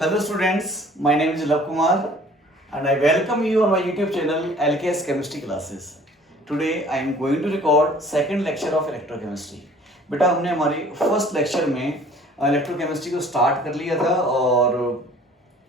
Hello students, my name is Lav Kumar and I welcome you on my YouTube channel LKS Chemistry Classes. Today I am going to record second lecture of electrochemistry. बेटा हमने हमारी first lecture में electrochemistry को start कर लिया था और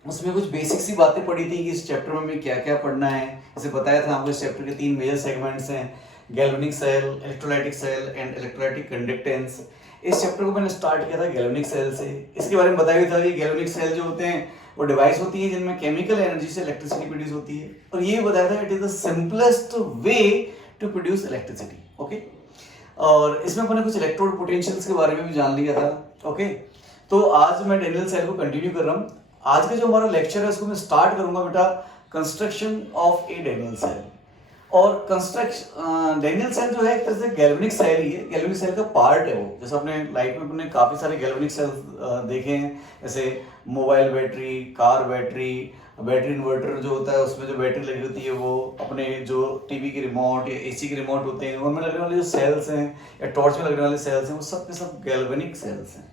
उसमें कुछ बेसिक सी बातें पढ़ी थी कि इस चैप्टर में हमें क्या क्या पढ़ना है। जैसे बताया था आपको इस चैप्टर के 3 मेजर सेगमेंट्स हैं, galvanic cell, electrolytic cell and electrolytic conductance. इस चैप्टर को मैंने स्टार्ट किया था गैल्वेनिक सेल से। इसके बारे में बताया भी था कि गैल्वेनिक सेल जो होते हैं वो डिवाइस होती है जिनमें केमिकल एनर्जी से इलेक्ट्रिसिटी प्रोड्यूस होती है, और ये बताया था it is the simplest way to produce electricity. Okay, और इसमें अपने कुछ इलेक्ट्रोड पोटेंशियल्स के बारे में भी जान लिया था। ओके, तो आज मैं डेनियल सेल को कंटिन्यू कर रहा हूँ। आज का जो हमारा लेक्चर है उसको मैं स्टार्ट करूंगा बेटा construction of a Daniel cell. और कंस्ट्रक्शन डेनियल सेल जो है एक तरह से गैल्वेनिक सेल ही है, गैल्वेनिक सेल का पार्ट है वो। जैसे अपने लाइफ में अपने काफ़ी सारे गैल्वेनिक सेल देखे हैं, जैसे mobile battery, car battery, battery inverter जो होता है उसमें जो बैटरी लगी होती है वो, अपने जो टीवी के रिमोट या एसी के रिमोट होते हैं उनमें लगने वाले जो सेल्स हैं या टॉर्च में लगने वाले सेल्स हैं वो सब के सब गैल्वेनिक सेल्स हैं।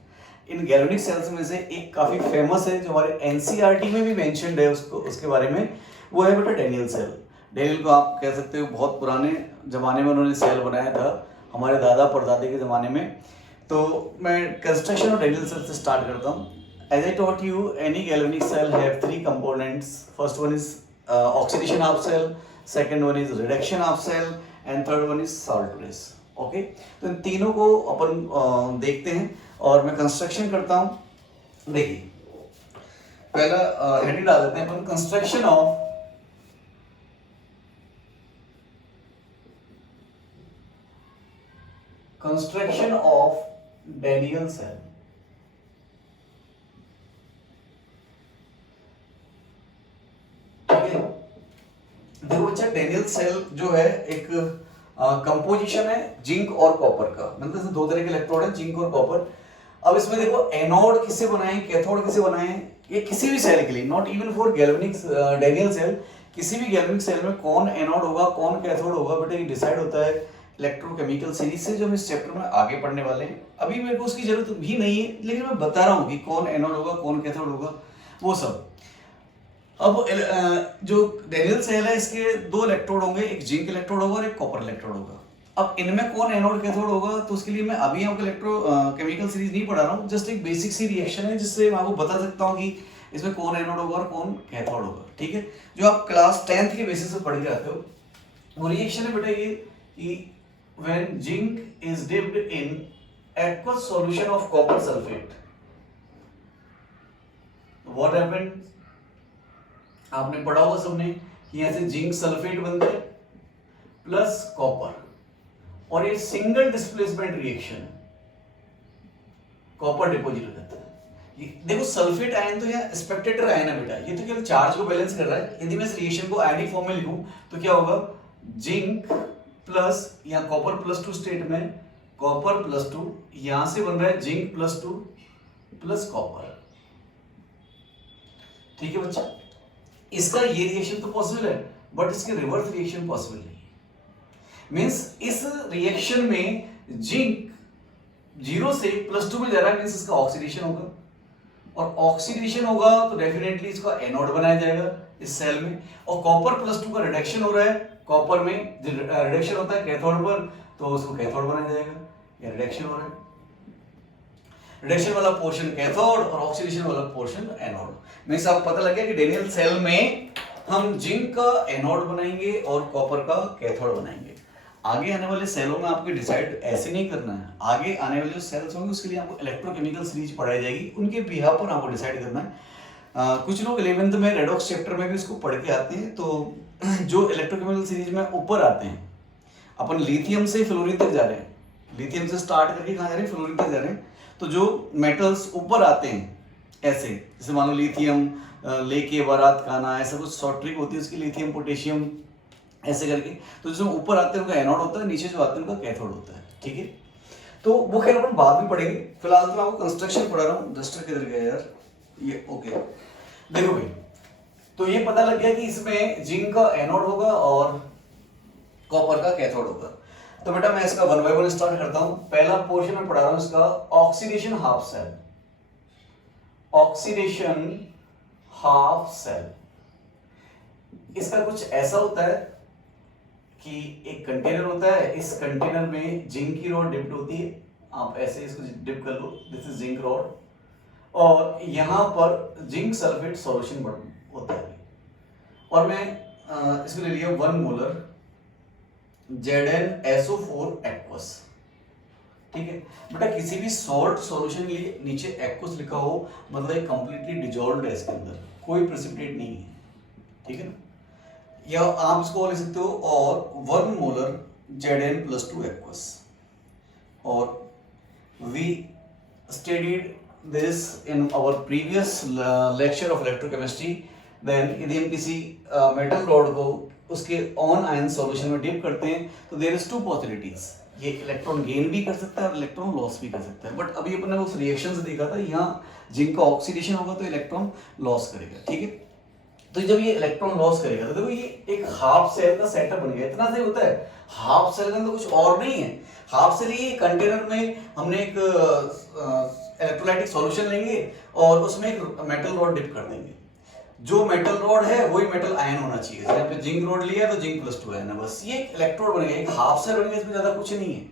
इन गैल्वेनिक सेल्स में से एक काफ़ी फेमस है जो हमारे एनसीईआरटी में भी मेंशन्ड है, उसको उसके बारे में, वो है बेटा डेनियल सेल। डेनियल को आप कह सकते हो बहुत पुराने ज़माने में उन्होंने सेल बनाया था, हमारे दादा परदादे के ज़माने में। तो मैं कंस्ट्रक्शन ऑफ डेनियल सेल से स्टार्ट करता हूँ। As I taught you, any galvanic cell have 3 components. First one is oxidation half cell, second one is reduction half cell, and third one is salt trace. Okay? तो इन तीनों को अपन देखते हैं और मैं कंस्ट्रक्शन करता हूँ। देखिए, पहला हेडिंग डाल देते हैं अपन, कंस्ट्रक्शन ऑफ डेनियल सेल। देखो बच्चा, डेनियल सेल जो है एक कंपोजिशन है जिंक और कॉपर का, मतलब दो तरह के इलेक्ट्रोड हैं, जिंक और कॉपर। अब इसमें देखो एनोड किससे बनाए, कैथोड किससे बनाए, ये किसी भी सेल के लिए, not even for galvanic Daniel cell, किसी भी गैल्वेनिक सेल में कौन एनोड होगा कौन कैथोड होगा बेटा ये डिसाइड होता है इलेक्ट्रोकेमिकल सीरीज से, जो हम इस चैप्टर में आगे पढ़ने वाले हैं। अभी मेरे को उसकी जरूरत भी नहीं है, लेकिन मैं बता रहा हूँ कि कौन एनोड होगा कौन कैथोड होगा वो सब। अब जो डेनियल सेल है इसके 2 इलेक्ट्रोड होंगे, एक जिंक इलेक्ट्रोड होगा और एक कॉपर इलेक्ट्रोड होगा। अब इनमें कौन एनोड कैथोड होगा तो उसके लिए मैं अभी आपको इलेक्ट्रो केमिकल सीरीज नहीं पढ़ा रहा हूँ, जस्ट एक बेसिक सी रिएक्शन है जिससे मैं आपको बता सकता हूँ कि इसमें कौन एनोड होगा और कौन कैथोड होगा। ठीक है, जो आप क्लास 10th के बेसिस पे पढ़ के आते हो वो रिएक्शन है बेटा ये कि when zinc is dipped in aqueous solution of copper sulfate, what happened, आपने पढ़ा होगा सबने कि यहां से जिंक सल्फेट बनता है प्लस कॉपर, और ये सिंगल डिस्प्लेसमेंट रिएक्शन है, कॉपर डिपॉजिट हो जाता है। ये देखो सल्फेट आयन तो यहाँ स्पेक्टेटर आयन है बेटा, ये तो केवल चार्ज को बैलेंस कर रहा है। यदि मैं इस रिएक्शन को आयनिक फॉर्म में लिखूं तो क्या होगा, जिंक प्लस यहाँ कॉपर प्लस 2 स्टेट में कॉपर प्लस 2, यहां से बन रहा है जिंक प्लस 2 प्लस कॉपर। ठीक है बच्चा, इसका ये रिएक्शन तो पॉसिबल है बट इसके रिवर्स रिएक्शन पॉसिबल नहीं है। मींस इस रिएक्शन में जिंक 0 से +2 में जा रहा है, मींस इसका ऑक्सीडेशन होगा, और ऑक्सीडेशन होगा तो डेफिनेटली इसका एनोड बनाया जाएगा इस सेल में, और कॉपर +2 का रिडक्शन हो रहा है, कॉपर में रिडक्शन होता है कैथोड पर तो उसको कैथोड बनाया जाएगा, ये रिडक्शन हो रहा है। रिडक्शन वाला पोर्शन कैथोड और ऑक्सीडेशन वाला पोर्शन एनोड। मींस आपको पता लग गया कि डेनियल सेल में हम जिंक का एनोड बनाएंगे और कॉपर का कैथोड बनाएंगे। आगे आने वाले सेलों में आपको डिसाइड ऐसे नहीं करना है, आगे आने वाले जो सेल्स होंगे उसके लिए आपको इलेक्ट्रोकेमिकल सीरीज पढ़ाई जाएगी, उनके बिहाफ पर आपको डिसाइड करना है। कुछ लोग 11th में रेडॉक्स चैप्टर में भी इसको पढ़ के आते हैं। तो जो इलेक्ट्रोकेमिकल सीरीज में ऊपर आते हैं, अपन लिथियम से फ्लोरीन तक जा रहे हैं, लिथियम से स्टार्ट करके कहाँ जा रहे हैं, फ्लोरीन तक जा रहे हैं। तो जो मेटल्स ऊपर आते हैं ऐसे, जैसे मान लो लिथियम लेके बारात खाना, ऐसा कुछ शॉर्ट ट्रिक होती है उसकी, लिथियम पोटेशियम ऐसे करके, तो जो ऊपर आते हैं उनका एनोड होता है, नीचे जो आते हैं उनका कैथोड होता है। ठीक है, तो वो खैर अपन बाद में पढ़ेंगे, फिलहाल तो मैं आपको कंस्ट्रक्शन पढ़ा रहा हूँ। डस्टर किधर गया यार, ये ओके। देखो भाई, तो ये पता लग गया कि इसमें जिंक का एनोड होगा और कॉपर का कैथोड होगा। तो बेटा मैं इसका 1 by 1 स्टार्ट करता हूं। पहला पोर्शन में पढ़ा रहा हूं इसका oxidation half cell. Oxidation half cell. इसका कुछ ऐसा होता है कि एक कंटेनर होता है, इस कंटेनर में जिंक की रॉड डिप्ड होती है, आप ऐसे इसको डिप कर लो, दिस इज जिंक रॉड, और यहाँ पर जिंक सल्फेट सॉल्यूशन होता है। और मैं इसको ले लिया 1 मोलर ZnSO4 एक्वस। ठीक है बेटा, किसी भी सॉल्ट सॉल्यूशन के लिए नीचे एक्वस लिखा हो मतलब कंप्लीटली डिजॉल्व्ड है, इसके अंदर कोई प्रेसिपिटेट नहीं है। ठीक है ना, या आप इसको लिख सकते हो और 1 मोलर Zn+2 एक्वस। और we studied this in our previous lecture of electrochemistry। then यदि हम किसी मेटल रॉड को उसके ऑन आयन सॉल्यूशन में डिप करते हैं तो देयर इज 2 पॉसिबिलिटीज, ये इलेक्ट्रॉन गेन भी कर सकता है और इलेक्ट्रॉन लॉस भी कर सकता है। बट अभी अपन ने उस रिएक्शन से देखा था, यहाँ जिंक का ऑक्सीडेशन होगा तो इलेक्ट्रॉन लॉस करेगा। ठीक है, तो जब ये इलेक्ट्रॉन लॉस करेगा तो देखो ये एक हाफ सेल का सेटअप बन गया। इतना सही होता है, हाफ सेल का तो कुछ और नहीं है। हाफ सेल ये कंटेनर में हमने एक इलेक्ट्रोलाइटिक सॉल्यूशन लेंगे और उसमें एक मेटल रॉड डिप कर देंगे। जो मेटल रॉड है वही मेटल आयन होना चाहिए। जैसे आपने जिंक रॉड लिया तो जिंक+2 आयन है, बस ये एक इलेक्ट्रोड बन गया, एक हाफ सेल बन गया, इसमें ज्यादा कुछ नहीं है।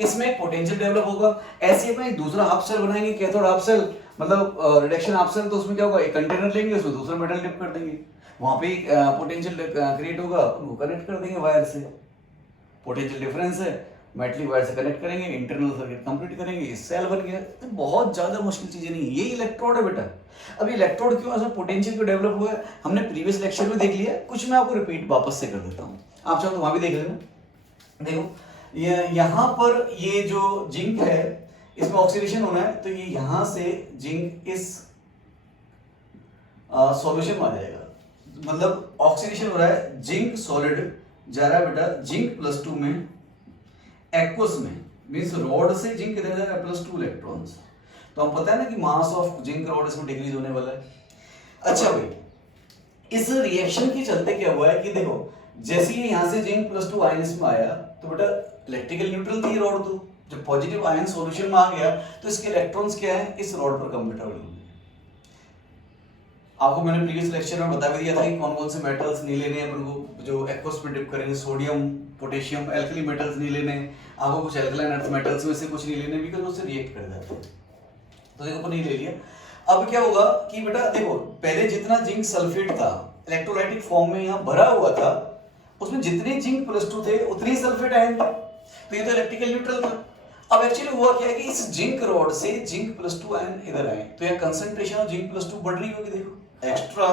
इसमें एक पोटेंशियल डेवलप होगा। ऐसे ही अपना एक दूसरा हाफ सेल बनाएंगे, कैथोड हाफ सेल, मतलब रिडक्शन हाफ सेल, तो उसमें क्या होगा, एक कंटेनर लेंगे उसमें दूसरा मेटल डिप कर देंगे, वहां पे पोटेंशियल क्रिएट होगा, उनको कनेक्ट कर देंगे वायर से। पोटेंशियल डिफरेंस है, मेटलिक वायर से कनेक्ट करेंगे, इंटरनल सर्किट कंप्लीट करेंगे, ये सेल बन गया। तो बहुत ज्यादा मुश्किल चीजें नहीं, यही इलेक्ट्रोड है बेटा। अब इलेक्ट्रोड क्यों ऐसा पोटेंशियल क्यों डेवलप हुआ है हमने प्रीवियस लेक्चर में देख लिया, कुछ मैं आपको रिपीट वापस से कर देता हूँ, आप चाहो तो वहां भी देख लेना। देखो यहाँ पर ये जो जिंक है इसमें ऑक्सीडेशन होना है, तो ये यहां से जिंक इस सॉल्यूशन में आ जाएगा, मतलब ऑक्सीडेशन हो रहा है, जिंक सॉलिड जा रहा है बेटा जिंक+2 में एक्वस में, मींस रॉड से जिंक किधर जाएगा +2 इलेक्ट्रॉन्स। तो हम पता है ना कि मास ऑफ जिंक रॉड इसमें डिक्रीज होने वाला है। अच्छा भाई, इस रिएक्शन के चलते क्या हुआ है कि देखो जैसे ही यहां से जिंक+2 आयन इसमें आया तो बेटा इलेक्ट्रिकल न्यूट्रल थी रॉड, तो जब पॉजिटिव आयन सॉल्यूशन में आ गया तो इसके इलेक्ट्रॉन्स क्या है, इस रॉड पर कंप्यूटर होंगे। आपको मैंने प्रीवियस लेक्चर में बता भी दिया था कि कौन कौन से मेटल्स नहीं लेने हैं अपन को, जो एक्वस में डिप करेंगे, सोडियम, पोटेशियम, एल्कली मेटल्स नहीं लेने, आपको कुछ एल्कलाइन अर्थ मेटल्स में से कुछ नहीं लेने, बिकॉज उससे रिएक्ट कर जाते हैं। तो देखो अपन नहीं ले लिया। अब क्या होगा कि बेटा देखो पहले जितना जिंक सल्फेट था इलेक्ट्रोलाइटिक फॉर्म में यहाँ भरा हुआ था, उसमें जितने जिंक+2 थे उतने सल्फेट आयन थे, तो ये तो इलेक्ट्रिकल न्यूट्रल था। अब एक्चुअली हुआ क्या है कि इस जिंक रॉड से जिंक+2 आयन इधर आए, तो यहाँ कंसंट्रेशन ऑफ जिंक+2 बढ़ रही होगी। देखो एक्स्ट्रा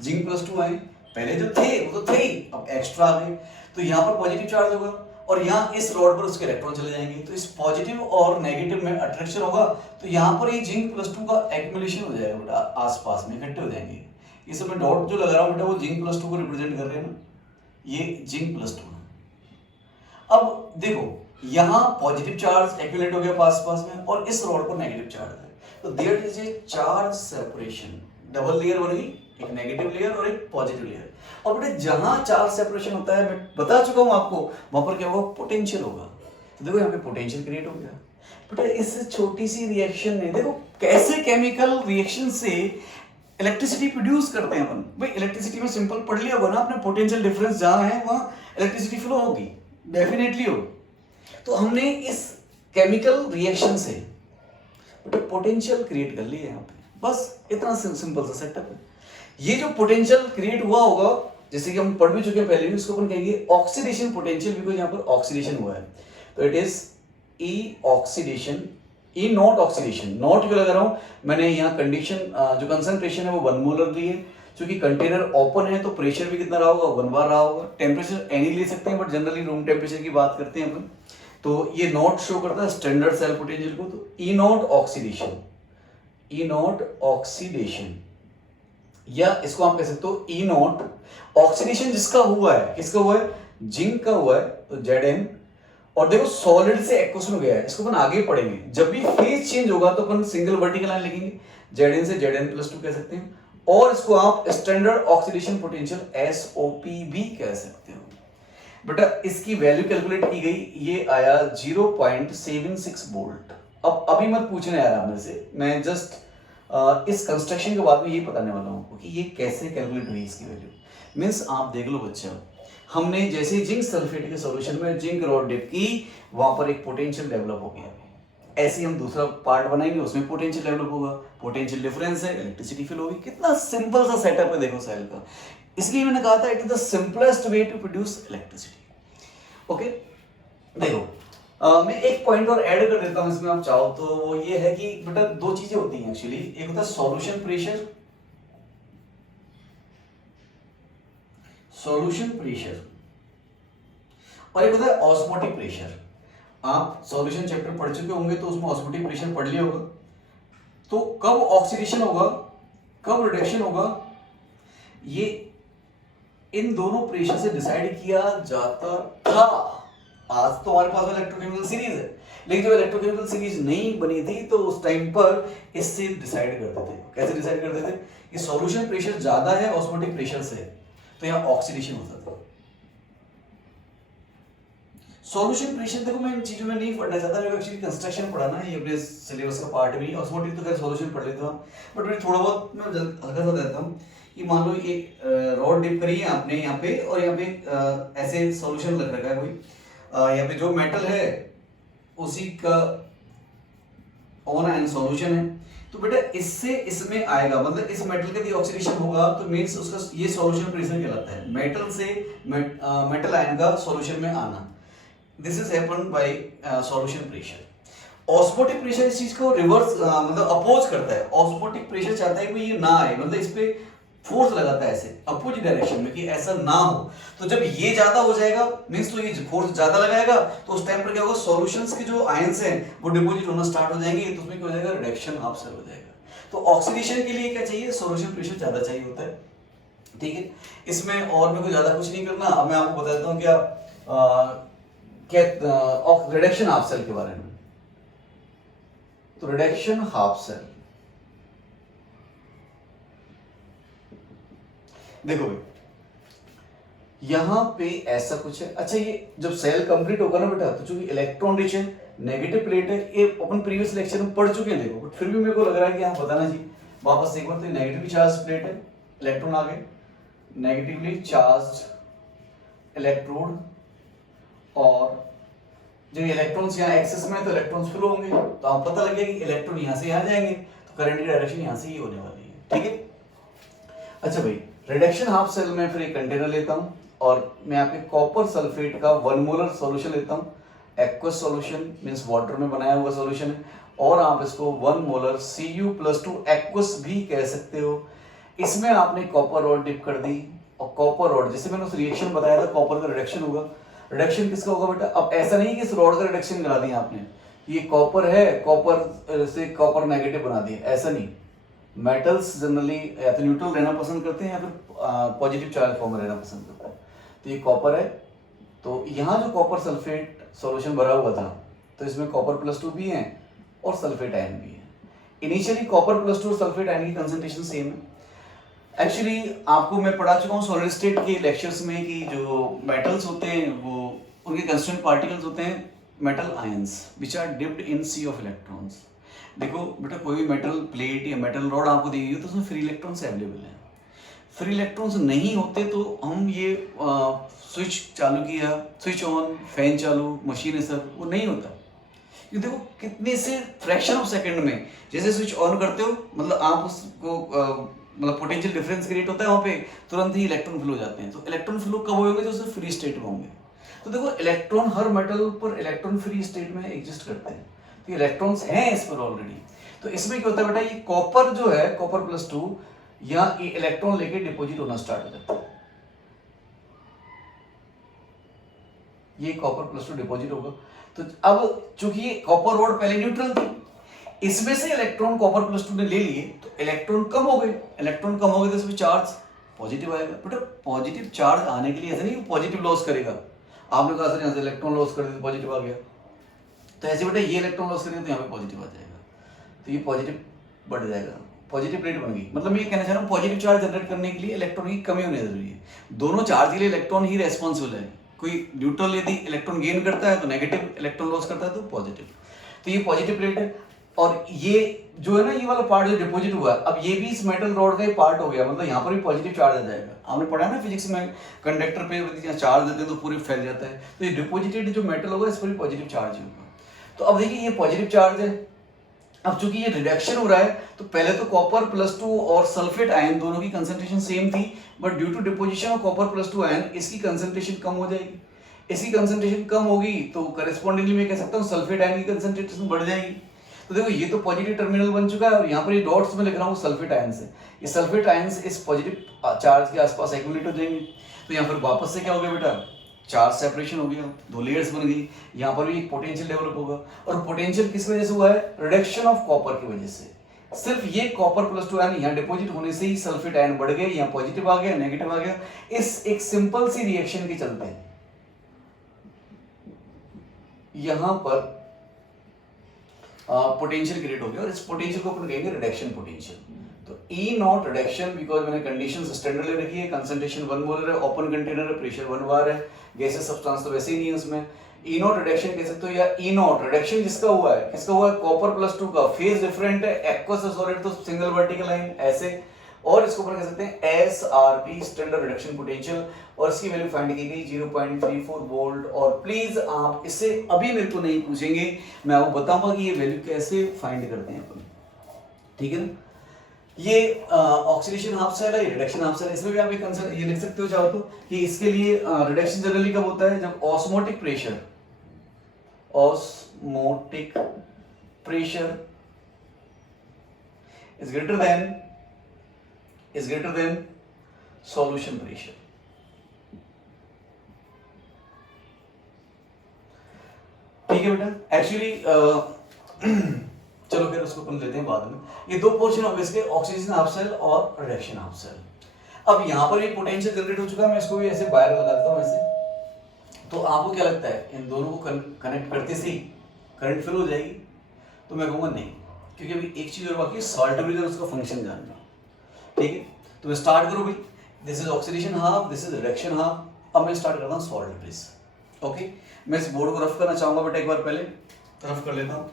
जिंक+2 आयन, पहले जो थे वो तो थे ही, अब एक्स्ट्रा आ गए, तो यहाँ पर पॉजिटिव चार्ज होगा और यहाँ इस रॉड पर उसके इलेक्ट्रॉन चले जाएंगे, तो इस पॉजिटिव और नेगेटिव में अट्रैक्शन होगा, तो यहाँ पर ये जिंक+2 का एक्युमुलेशन हो जाएगा बेटा, आसपास में इकट्ठे हो जाएंगे। इस समय डॉट जो लगा रहा हूँ बेटा वो जिंक+2 को रिप्रेजेंट कर रहे हैं ना, ये जिंक+2। अब देखो यहाँ पॉजिटिव चार्ज एक्यूमुलेट हो गया पास में और इस रॉड पर नेगेटिव चार्ज है, तो there is a charge separation, double layer बन गई, एक नेगेटिव लेयर और एक पॉजिटिव लेयर। और बेटे जहां चार्ज सेपरेशन होता है, मैं बता चुका हूं आपको, वहां पर क्या होगा, पोटेंशियल होगा। तो देखो यहाँ पे पोटेंशियल क्रिएट हो गया। बेटे इस छोटी सी रिएक्शन में देखो कैसे केमिकल रिएक्शन से इलेक्ट्रिसिटी प्रोड्यूस करते हैं अपन। भाई इलेक्ट्रिसिटी में सिंपल पढ़ लिया होगा ना अपने, पोटेंशियल डिफरेंस जहां है वहां इलेक्ट्रिसिटी फ्लो होगी, डेफिनेटली हो। तो हमने इस केमिकल रिएक्शन से पोटेंशियल क्रिएट कर लिया यहाँ पे, बस इतना सिंपल सा सेटअप है। ये जो पोटेंशियल क्रिएट हुआ होगा, जैसे कि हम पढ़ भी चुके हैं पहले भी, उसको अपन कहेंगे ऑक्सीडेशन पोटेंशियल, बिकॉज यहाँ पर ऑक्सीडेशन हुआ है, तो it is E oxidation, E naught oxidation. Not क्यों लगा रहा हूं, मैंने यहाँ कंडीशन जो कंसंट्रेशन है वो 1 मोलर दी है, क्योंकि कंटेनर ओपन है तो प्रेशर भी कितना रहा होगा, 1 बार रहा होगा। टेम्परेचर एनी ले सकते हैं, बट जनरली रूम टेम्परेचर की बात करते हैं अपन, तो ये नॉट शो करता है स्टैंडर्ड सेल पोटेंशियल को। तो E naught oxidation, E naught oxidation, या इसको आप कह सकते हो ई नॉट ऑक्सीडेशन जिसका हुआ है, किसका हुआ है, जिंक का हुआ है, तो Zn। और देखो सॉलिड से एक्वस में गया है, इसको अपन आगे पढ़ेंगे, जब भी फेज चेंज होगा तो अपन सिंगल वर्टिकल लाइन लिखेंगे, Zn से Zn+2 कह सकते हैं, और इसको आप स्टैंडर्ड ऑक्सीडेशन पोटेंशियल SOP भी कह सकते हो। बेटा इसकी वैल्यू कैलकुलेट की गई, ये आया 0.76 वोल्ट। अब अभी मत पूछना यार आप मेरे से, मैं जस्ट इस कंस्ट्रक्शन के बाद में ये बताने वाला हूँ कि ये कैसे कैलकुलेट हुई इसकी वैल्यू। मीन्स आप देख लो बच्चा, हमने जैसे जिंक सल्फेट के सॉल्यूशन में जिंक रॉड डिप की, वहां पर एक पोटेंशियल डेवलप हो गया। ऐसे ही हम दूसरा पार्ट बनाएंगे, उसमें पोटेंशियल डेवलप होगा, पोटेंशियल डिफरेंस है, इलेक्ट्रिसिटी फिल होगी। कितना सिंपल सा सेटअप है देखो सेल का। इसलिए मैंने कहा था it is the simplest way to produce electricity. Okay, देखो मैं एक पॉइंट और ऐड कर देता हूं इसमें, आप चाहो तो। वो ये है कि बेटा दो चीजें होती हैं एक्चुअली, एक होता है सॉल्यूशन प्रेशर, और एक होता है ऑस्मोटिक प्रेशर। आप सॉल्यूशन चैप्टर पढ़ चुके होंगे तो उसमें ऑस्मोटिक प्रेशर पढ़ लिया होगा। तो कब ऑक्सीडेशन होगा, कब रिडक्शन होगा, ये इन दोनों प्रेशर से डिसाइड किया जाता था। आज तो हमारे पास इलेक्ट्रोकेमिकल सीरीज है, लेकिन जब इलेक्ट्रोकेमिकल सीरीज नहीं बनी थी तो उस टाइम पर इससे डिसाइड करते थे। कैसे डिसाइड करते थे कि सॉल्यूशन प्रेशर ज्यादा है ऑस्मोटिक प्रेशर से, तो यहां ऑक्सीडेशन होता था। सॉल्यूशन प्रेशर देखो मैं इन चीजों में नहीं पढ़ना चाहता, मेरे को एक्चुअली कंस्ट्रक्शन पढ़ाना है, ये अपने सिलेबस का पार्ट भी नहीं। ऑस्मोटिक तो खैर सॉल्यूशन पढ़ लेता हूं, बट मैं थोड़ा बहुत मैं हल्का सा देता हूं कि मान लो एक रॉड डिप करी है आपने यहाँ पे, और यहाँ पे ऐसे सॉल्यूशन लग रखा है कोई, यहाँ पे जो मेटल है उसी का ऑन आयन सॉल्यूशन है। तो बेटा इससे इसमें आएगा, मतलब इस मेटल का यदि ऑक्सीडेशन होगा तो मींस उसका ये सॉल्यूशन प्रेशर कहलाता है, मेटल से मेटल आयन का सॉल्यूशन में आना। This is happen by solution pressure. Osmotic pressure इस चीज को रिवर्स मतलब अपोज करता है। ऑस्मोटिक प्रेशर चाहता है कि ये ना आए, मतलब इस पे फोर्स लगाता है ऐसे अपोजिट डायरेक्शन में कि ऐसा ना हो। तो जब ये ज्यादा हो जाएगा मींस तो ये फोर्स ज्यादा लगाएगा, तो उस टाइम पर क्या होगा, सॉल्यूशंस के जो आयंस हैं वो डिपोजिट होना स्टार्ट हो जाएंगे, तो उसमें क्या हो जाएगा, रिडक्शन हाफ सेल हो जाएगा। तो ऑक्सीडेशन के लिए क्या चाहिए, सॉल्यूशन प्रेशर ज्यादा चाहिए होता है। ठीक है, इसमें और मेरे को ज्यादा कुछ नहीं करना। अब मैं आपको बताता हूँ क्या रिडक्शन हाफ सेल के बारे में। तो रिडक्शन हाफ सेल देखो भाई, यहां पे ऐसा कुछ है। अच्छा, ये जब सेल कंप्लीट होगा ना बेटा, तो चूंकि इलेक्ट्रॉन रिच है, नेगेटिव प्लेट है, ये अपन प्रीवियस लेक्चर में पढ़ चुके हैं देखो, बट फिर भी मेरे को लग रहा है कि यहाँ बताना चाहिए वापस एक बार। तो नेगेटिवली चार्ज प्लेट है, इलेक्ट्रॉन आ गए, नेगेटिवली चार्ज इलेक्ट्रोड, और जब इलेक्ट्रॉन्स यहाँ एक्सेस में है तो इलेक्ट्रॉन्स फ्लो होंगे, तो आप पता लगे कि इलेक्ट्रॉन यहाँ से यहाँ जाएंगे, तो करंट की डायरेक्शन यहाँ से ही होने वाली है। ठीक है, अच्छा भाई, रिडक्शन हाफ सेल में फिर एक कंटेनर लेता हूं, और मैं यहाँ पे कॉपर सल्फेट का 1 मोलर सॉल्यूशन लेता हूं। एक्वस सॉल्यूशन मींस वाटर में बनाया हुआ सॉल्यूशन है, और आप इसको 1 मोलर Cu+2 एक्वस भी कह सकते हो। इसमें आपने कॉपर रॉड डिप कर दी, और कॉपर रॉड, जैसे मैंने उस रिएक्शन बताया था, कॉपर का रिडक्शन होगा। रिडक्शन किसका होगा बेटा, अब ऐसा नहीं कि इस रॉड का रिडक्शन करा दिया आपने, ये कॉपर है, कॉपर से कॉपर नेगेटिव बना दिया, ऐसा नहीं। मेटल्स जनरली या तो न्यूट्रल रहना पसंद करते हैं या फिर पॉजिटिव चार्ज फॉर्म में रहना पसंद करते हैं। तो ये कॉपर है, तो यहाँ जो कॉपर सल्फेट सॉल्यूशन भरा हुआ था, तो इसमें कॉपर+2 भी है और सल्फेट आयन भी है। इनिशियली कॉपर+2 और सल्फेट आयन की कंसंट्रेशन सेम है। एक्चुअली आपको मैं पढ़ा चुका हूँ सॉलिड स्टेट के लेक्चर्स में कि जो मेटल्स होते हैं वो उनके कंस्टिट्यूएंट पार्टिकल्स होते हैं metal ions which are dipped in sea of electrons. देखो बेटा, कोई भी मेटल प्लेट या मेटल रॉड आपको दी गई तो उसमें फ्री इलेक्ट्रॉन्स अवेलेबल हैं। फ्री इलेक्ट्रॉन्स नहीं होते तो हम ये स्विच चालू किया, स्विच ऑन, फैन चालू, मशीन है सर, वो नहीं होता। ये देखो कितने से फ्रैक्शन ऑफ सेकंड में जैसे स्विच ऑन करते हो, मतलब आप उसको मतलब पोटेंशियल डिफरेंस क्रिएट होता है वहाँ पे, तुरंत ही इलेक्ट्रॉन फ्लो जाते हैं। तो इलेक्ट्रॉन फ्लो कब होंगे, तो सिर्फ फ्री स्टेट में होंगे। तो देखो इलेक्ट्रॉन हर मेटल पर इलेक्ट्रॉन फ्री स्टेट में एग्जिस्ट करते हैं, तो इलेक्ट्रॉन्स हैं इस पर ऑलरेडी। तो इसमें क्या होता है बेटा, ये कॉपर जो है, कॉपर+2, यहाँ ये इलेक्ट्रॉन लेके डिपॉजिट होना स्टार्ट हो जाता है। ये कॉपर+2 डिपॉजिट होगा। तो अब चूंकि ये कॉपर रॉड पहले न्यूट्रल थी, इसमें से इलेक्ट्रॉन कॉपर+2 ने ले लिए, तो इलेक्ट्रॉन कम हो गए। इलेक्ट्रॉन कम हो गए तो इसमें चार्ज पॉजिटिव आएगा। बेटा पॉजिटिव चार्ज आने के लिए ऐसा नहीं पॉजिटिव लॉस करेगा। आपने कहा सर यहाँ से इलेक्ट्रॉन लॉस कर दिया तो पॉजिटिव आ गया, तो ऐसे बेटा ये इलेक्ट्रॉन लॉस करेंगे तो यहाँ पे पॉजिटिव आ जाएगा, तो ये पॉजिटिव बढ़ जाएगा, पॉजिटिव प्लेट बन गई। मतलब मैं ये कहना चाह रहा हूँ पॉजिटिव चार्ज जनरेट करने के लिए इलेक्ट्रॉन की कमी होनी जरूरी है। दोनों चार्ज के लिए इलेक्ट्रॉन ही रेस्पॉन्सिबल है। कोई न्यूट्रल यदि इलेक्ट्रॉन गेन करता है तो नेगेटिव, इलेक्ट्रॉन लॉस करता है तो पॉजिटिव। तो ये पॉजिटिव प्लेट है। और ये जो है ना, ये वाला पार्ट जो डिपॉजिट हुआ है, अब ये भी इस मेटल रॉड का ही पार्ट हो गया, मतलब यहाँ पर भी पॉजिटिव चार्ज आ जाएगा। हमने पढ़ा है ना फिजिक्स में, कंडक्टर पे चार्ज देते हैं तो पूरे फैल जाता है, तो ये डिपॉजिटेड जो मेटल होगा इस पर भी पॉजिटिव चार्ज होगा। तो अब देखिए ये पॉजिटिव चार्ज है, अब चूंकि ये रिडक्शन हो रहा है तो पहले तो कॉपर +2 और सल्फेट आयन दोनों की कंसंट्रेशन सेम थी, but due to deposition of copper +2 ion इसकी कंसंट्रेशन कम हो जाएगी। इसकी कंसंट्रेशन कम होगी तो करेस्पॉन्डिंगली मैं कह सकता हूँ सल्फेट आयन की कंसंट्रेशन बढ़ जाएगी। तो देखो ये तो पॉजिटिव टर्मिनल बन चुका है, और यहाँ पर ये डॉट्स में लिख रहा हूँ सल्फेट आयन से, ये सल्फेट आयन इस पॉजिटिव चार्ज के आसपास एक्यूमुलेट हो जाएंगे। तो यहाँ पर वापस से क्या हो गया बेटा, चार्ज सेपरेशन हो गया, दो लेयर्स बन गई, यहाँ पर भी एक पोटेंशियल डेवलप होगा। और पोटेंशियल किस वजह से हुआ है, रिडक्शन ऑफ कॉपर की वजह से। सिर्फ ये कॉपर +2 आयन यहाँ डिपॉजिट होने से ही सल्फेट आयन बढ़ गए, यहाँ पॉजिटिव आ गया, नेगेटिव आ गया। इस एक सिंपल सी रिएक्शन के चलते यहाँ पर पोटेंशियल क्रिएट हो गया, और इस पोटेंशियल को अपन कहेंगे रिडक्शन पोटेंशियल। तो E नॉट रिडक्शन, बिकॉज मैंने कंडीशन स्टैंडर्ड ले रखी है, कंसंट्रेशन 1 मोलर है, ओपन कंटेनर है, प्रेशर 1 बार है, गैसेस सब्सटेंस तो वैसे ही नहीं है उसमें। E नॉट रिडक्शन कह सकते हो, या E नॉट रिडक्शन जिसका हुआ है, किसका हुआ है, कॉपर +2 का, फेज डिफरेंट है, एक्वस सॉलिड तो सिंगल वर्टिकल लाइन ऐसे, और इसको अपन कह सकते हैं SRP स्टैंडर्ड रिडक्शन पोटेंशियल, और इसकी वैल्यू फाइंड की गई 0.34 वोल्ट। और प्लीज आप इससे अभी मेरे को नहीं पूछेंगे, मैं आपको बताऊंगा कि ये वैल्यू कैसे फाइंड करते हैं अपन, ठीक है ना। ये ऑक्सीडेशन हाफ सेल है, रिडक्शन हाफ सेल है, इसमें भी आप एक आंसर ये लिख सकते हो चाहो तो, कि इसके लिए रिडक्शन जनरली कब होता है, जब osmotic pressure is greater than solution pressure. ठीक है बेटा, एक्चुअली चलो फिर उसको अपन लेते हैं बाद में। ये दो पोर्शन हो गए इसके, ऑक्सीडेशन हाफ सेल और रिडक्शन हाफ सेल। अब यहाँ पर ये पोटेंशियल जनरेट हो चुका है, मैं इसको भी ऐसे बाहर लगा देता हूँ ऐसे। तो आपको क्या लगता है, इन दोनों को कनेक्ट करते से करंट फिल हो जाएगी? तो मैं कहूँगा नहीं, क्योंकि अभी एक चीज और बाकी है, सॉल्ट ब्रिजर उसका फंक्शन जानना। ठीक है, तो मैं स्टार्ट करूँ भाई, this is oxidation half, this is reduction half. अब मैं स्टार्ट करता हूँ सॉल्ट ब्रिज। ओके, मैं इस बोर्ड को रफ करना चाहूंगा, बट एक बार पहले रफ कर लेता हूँ।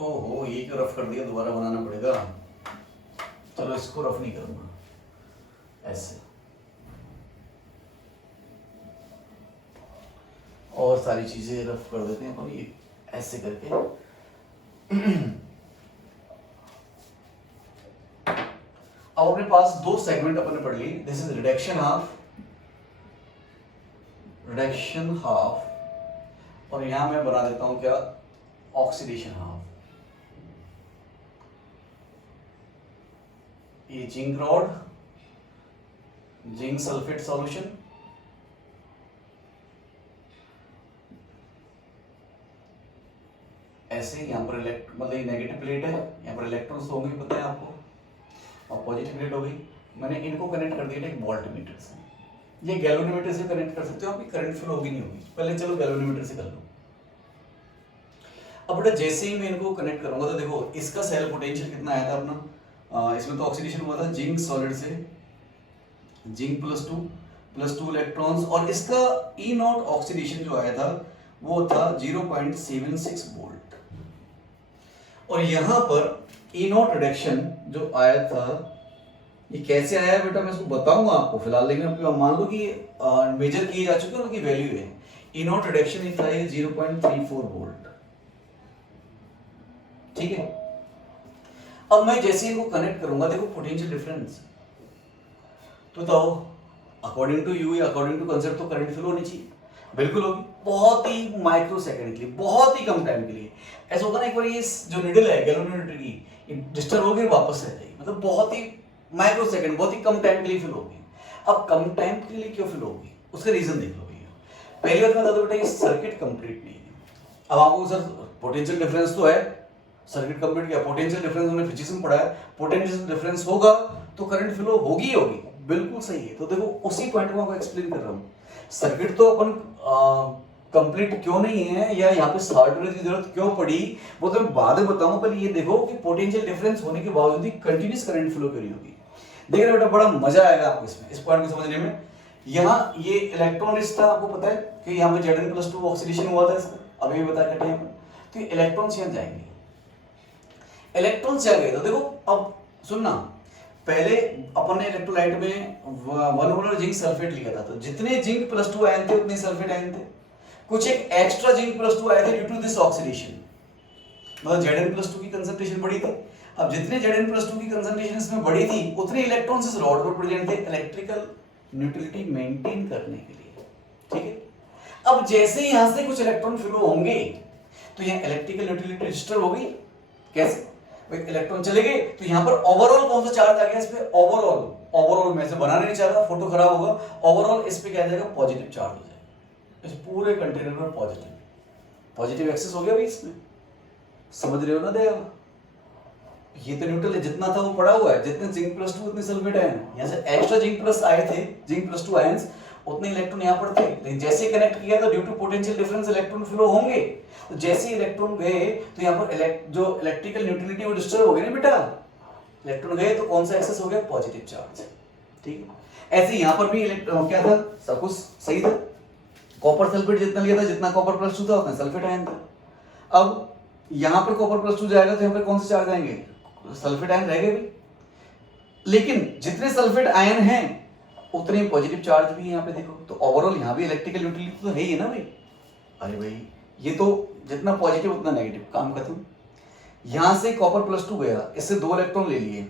ओहो, ये क्यों रफ कर दिया, दोबारा बनाना पड़ेगा। चलो इसको रफ नहीं करूंगा, ऐसे और सारी चीजें रफ कर देते हैं अपन, ये ऐसे करके। अब अपने पास दो सेगमेंट अपन ने पढ़ ली, दिस इज रिडक्शन हाफ, और यहां मैं बना देता हूं क्या, ऑक्सीडेशन हाफ। ये zinc rod, zinc sulphate solution, ऐसे यहाँ पर मतलब ये नेगेटिव प्लेट है, यहाँ पर इलेक्ट्रॉन्स होंगे पता है आपको, और पॉजिटिव प्लेट हो गई। मैंने इनको कनेक्ट कर दिया एक वोल्टमीटर से, ये गैल्वेनोमीटर से कनेक्ट कर सकते हो आप, करंट फ्लो होगी नहीं होगी। पहले चलो गैल्वेनोमीटर से कर लो। अब बेटा जैसे ही मैं इनको कनेक्ट करूंगा तो देखो इसका सेल पोटेंशियल कितना आया था अपना, इसमें तो ऑक्सीडेशन हुआ था जिंक सॉलिड से, जिंक +2 इलेक्ट्रॉन्स, और इसका E नॉट ऑक्सीडेशन जो आया था वो था 0.76 वोल्ट। और यहां पर E नॉट रिडक्शन जो आया था, ये कैसे आया है बेटा मैं इसको बताऊंगा आपको फिलहाल, लेकिन आप मान लो कि मेजर किए जा चुके हैं, उनकी वैल्यू है। E not reduction is 0.34 volt. ठीक है, अब मैं जैसे इनको कनेक्ट करूंगा, देखो पोटेंशियल डिफरेंस तो बताओ, according to you, according to concept तो करंट फ्लो होनी चाहिए, बिल्कुल होगी, बहुत ही माइक्रो सेकंड के लिए, बहुत ही कम टाइम के लिए। ऐसा होगा ना, एक बार ये जो निडल है गैल्वेनोमीटर की, ये डिस्टर्ब होगी वापस आ जाएगी, मतलब बहुत ही माइक्रो सेकंड, बहुत ही कम टाइम के लिए फिल होगी। अब कम टाइम के लिए क्यों फिल होगी, उसका रीजन देख लो भैया। पहली बात मैं बता दूं बेटा, ये सर्किट कंप्लीट नहीं है। अब आपको सर पोटेंशियल डिफरेंस तो है, सर्किट कंप्लीट किया, पोटेंशियल डिफरेंस हमने फिजिक्स में पढ़ा है, पोटेंशियल डिफरेंस होगा तो करंट फ्लो होगी होगी, बिल्कुल सही है। तो देखो उसी पॉइंट को मैं एक्सप्लेन कर रहा हूँ, सर्किट तो अपन कंप्लीट क्यों नहीं है, या यहाँ पे हार्डवेयर की जरूरत क्यों पड़ी, वो तो मैं बाद में बताऊंगा। पहले ये देखो कि पोटेंशियल डिफरेंस होने के बावजूद भी कंटिन्यूस करंट फ्लो करी होगी। देख रहे बेटा, बड़ा मजा आएगा आपको इसमें, इस पॉइंट को समझने में। यहाँ ये इलेक्ट्रॉन रिस्ट था, आपको पता है कि यहाँ पे Zn+2 ऑक्सीडेशन हुआ था इसका, अभी भी बता कटे। तो ये इलेक्ट्रॉन्स यहाँ जाएंगे। इलेक्ट्रॉन्स जा गए तो देखो अब सुनना, पहले अपन ने इलेक्ट्रोलाइट में 1 मोलर जिंक सल्फेट लिया था, तो जितने जिंक +2 आयन थे उतने सल्फेट आयन थे। कुछ एक एक्स्ट्रा जिंक +2 आए थे ड्यू टू दिस ऑक्सीडेशन, मतलब Zn+2 की कंसंट्रेशन बढ़ी थी। अब जितने Zn+2 की कंसंट्रेशन इसमें बढ़ी थी उतने इलेक्ट्रॉन्स इस रॉड पर प्रेजेंट थे इलेक्ट्रिकल न्यूट्रलिटी मेंटेन करने के लिए, ठीक है। अब जैसे यहां से कुछ इलेक्ट्रॉन फ्लो होंगे तो यहाँ इलेक्ट्रिकल न्यूट्रलिटी डिस्टर्ब हो गई। कैसे? इलेक्ट्रॉन चले गए तो यहाँ पर ओवरऑल कौन सा चार्ज आ गया इस पे? ओवरऑल में से बनाना नहीं चाह रहा, फोटो खराब होगा। ओवरऑल इस पे क्या आ जाएगा? पॉजिटिव चार्ज हो जाएगा इस पूरे कंटेनर में। पॉजिटिव एक्सेस हो गया भाई इसमें, समझ रहे हो ना दया? ये तो न्यूट्रल है, जितना था वो पड़ा हुआ है, जितने जिंक +2 उतने सल्फेट आयन, यहाँ से एक्स्ट्रा जिंक प्लस आए थे, जिंक +2 आयंस, उतने इलेक्ट्रॉन यहाँ पर थे। लेकिन जैसे कनेक्ट किया तो due to potential difference electron flow होंगे, तो जैसे ही इलेक्ट्रॉन गए तो यहाँ पर जो इलेक्ट्रिकल न्यूट्रलिटी वो डिस्टर्ब हो गई ना बेटा। इलेक्ट्रॉन गए तो कौन सा एक्सेस हो गया? पॉजिटिव चार्ज, ठीक है। ऐसे यहाँ पर भी क्या था? सब कुछ सही था। कॉपर सल्फेट जितना लिया था, जितना कॉपर +2 था उतना सल्फेट आयन था। अब यहाँ पर कॉपर +2 जाएगा तो यहाँ पर कौन से चार्ज आएंगे? सल्फेट आयन रह गए भी, लेकिन जितने सल्फेट आयन हैं उतने पॉजिटिव चार्ज भी यहाँ पे देखो। तो ओवरऑल यहाँ भी इलेक्ट्रिकल न्यूट्रलिटी तो है ही ना भाई। अरे भाई ये तो जितना पॉजिटिव उतना नेगेटिव, काम खत्म। यहाँ से कॉपर +2 गया, इससे 2 इलेक्ट्रॉन ले लिए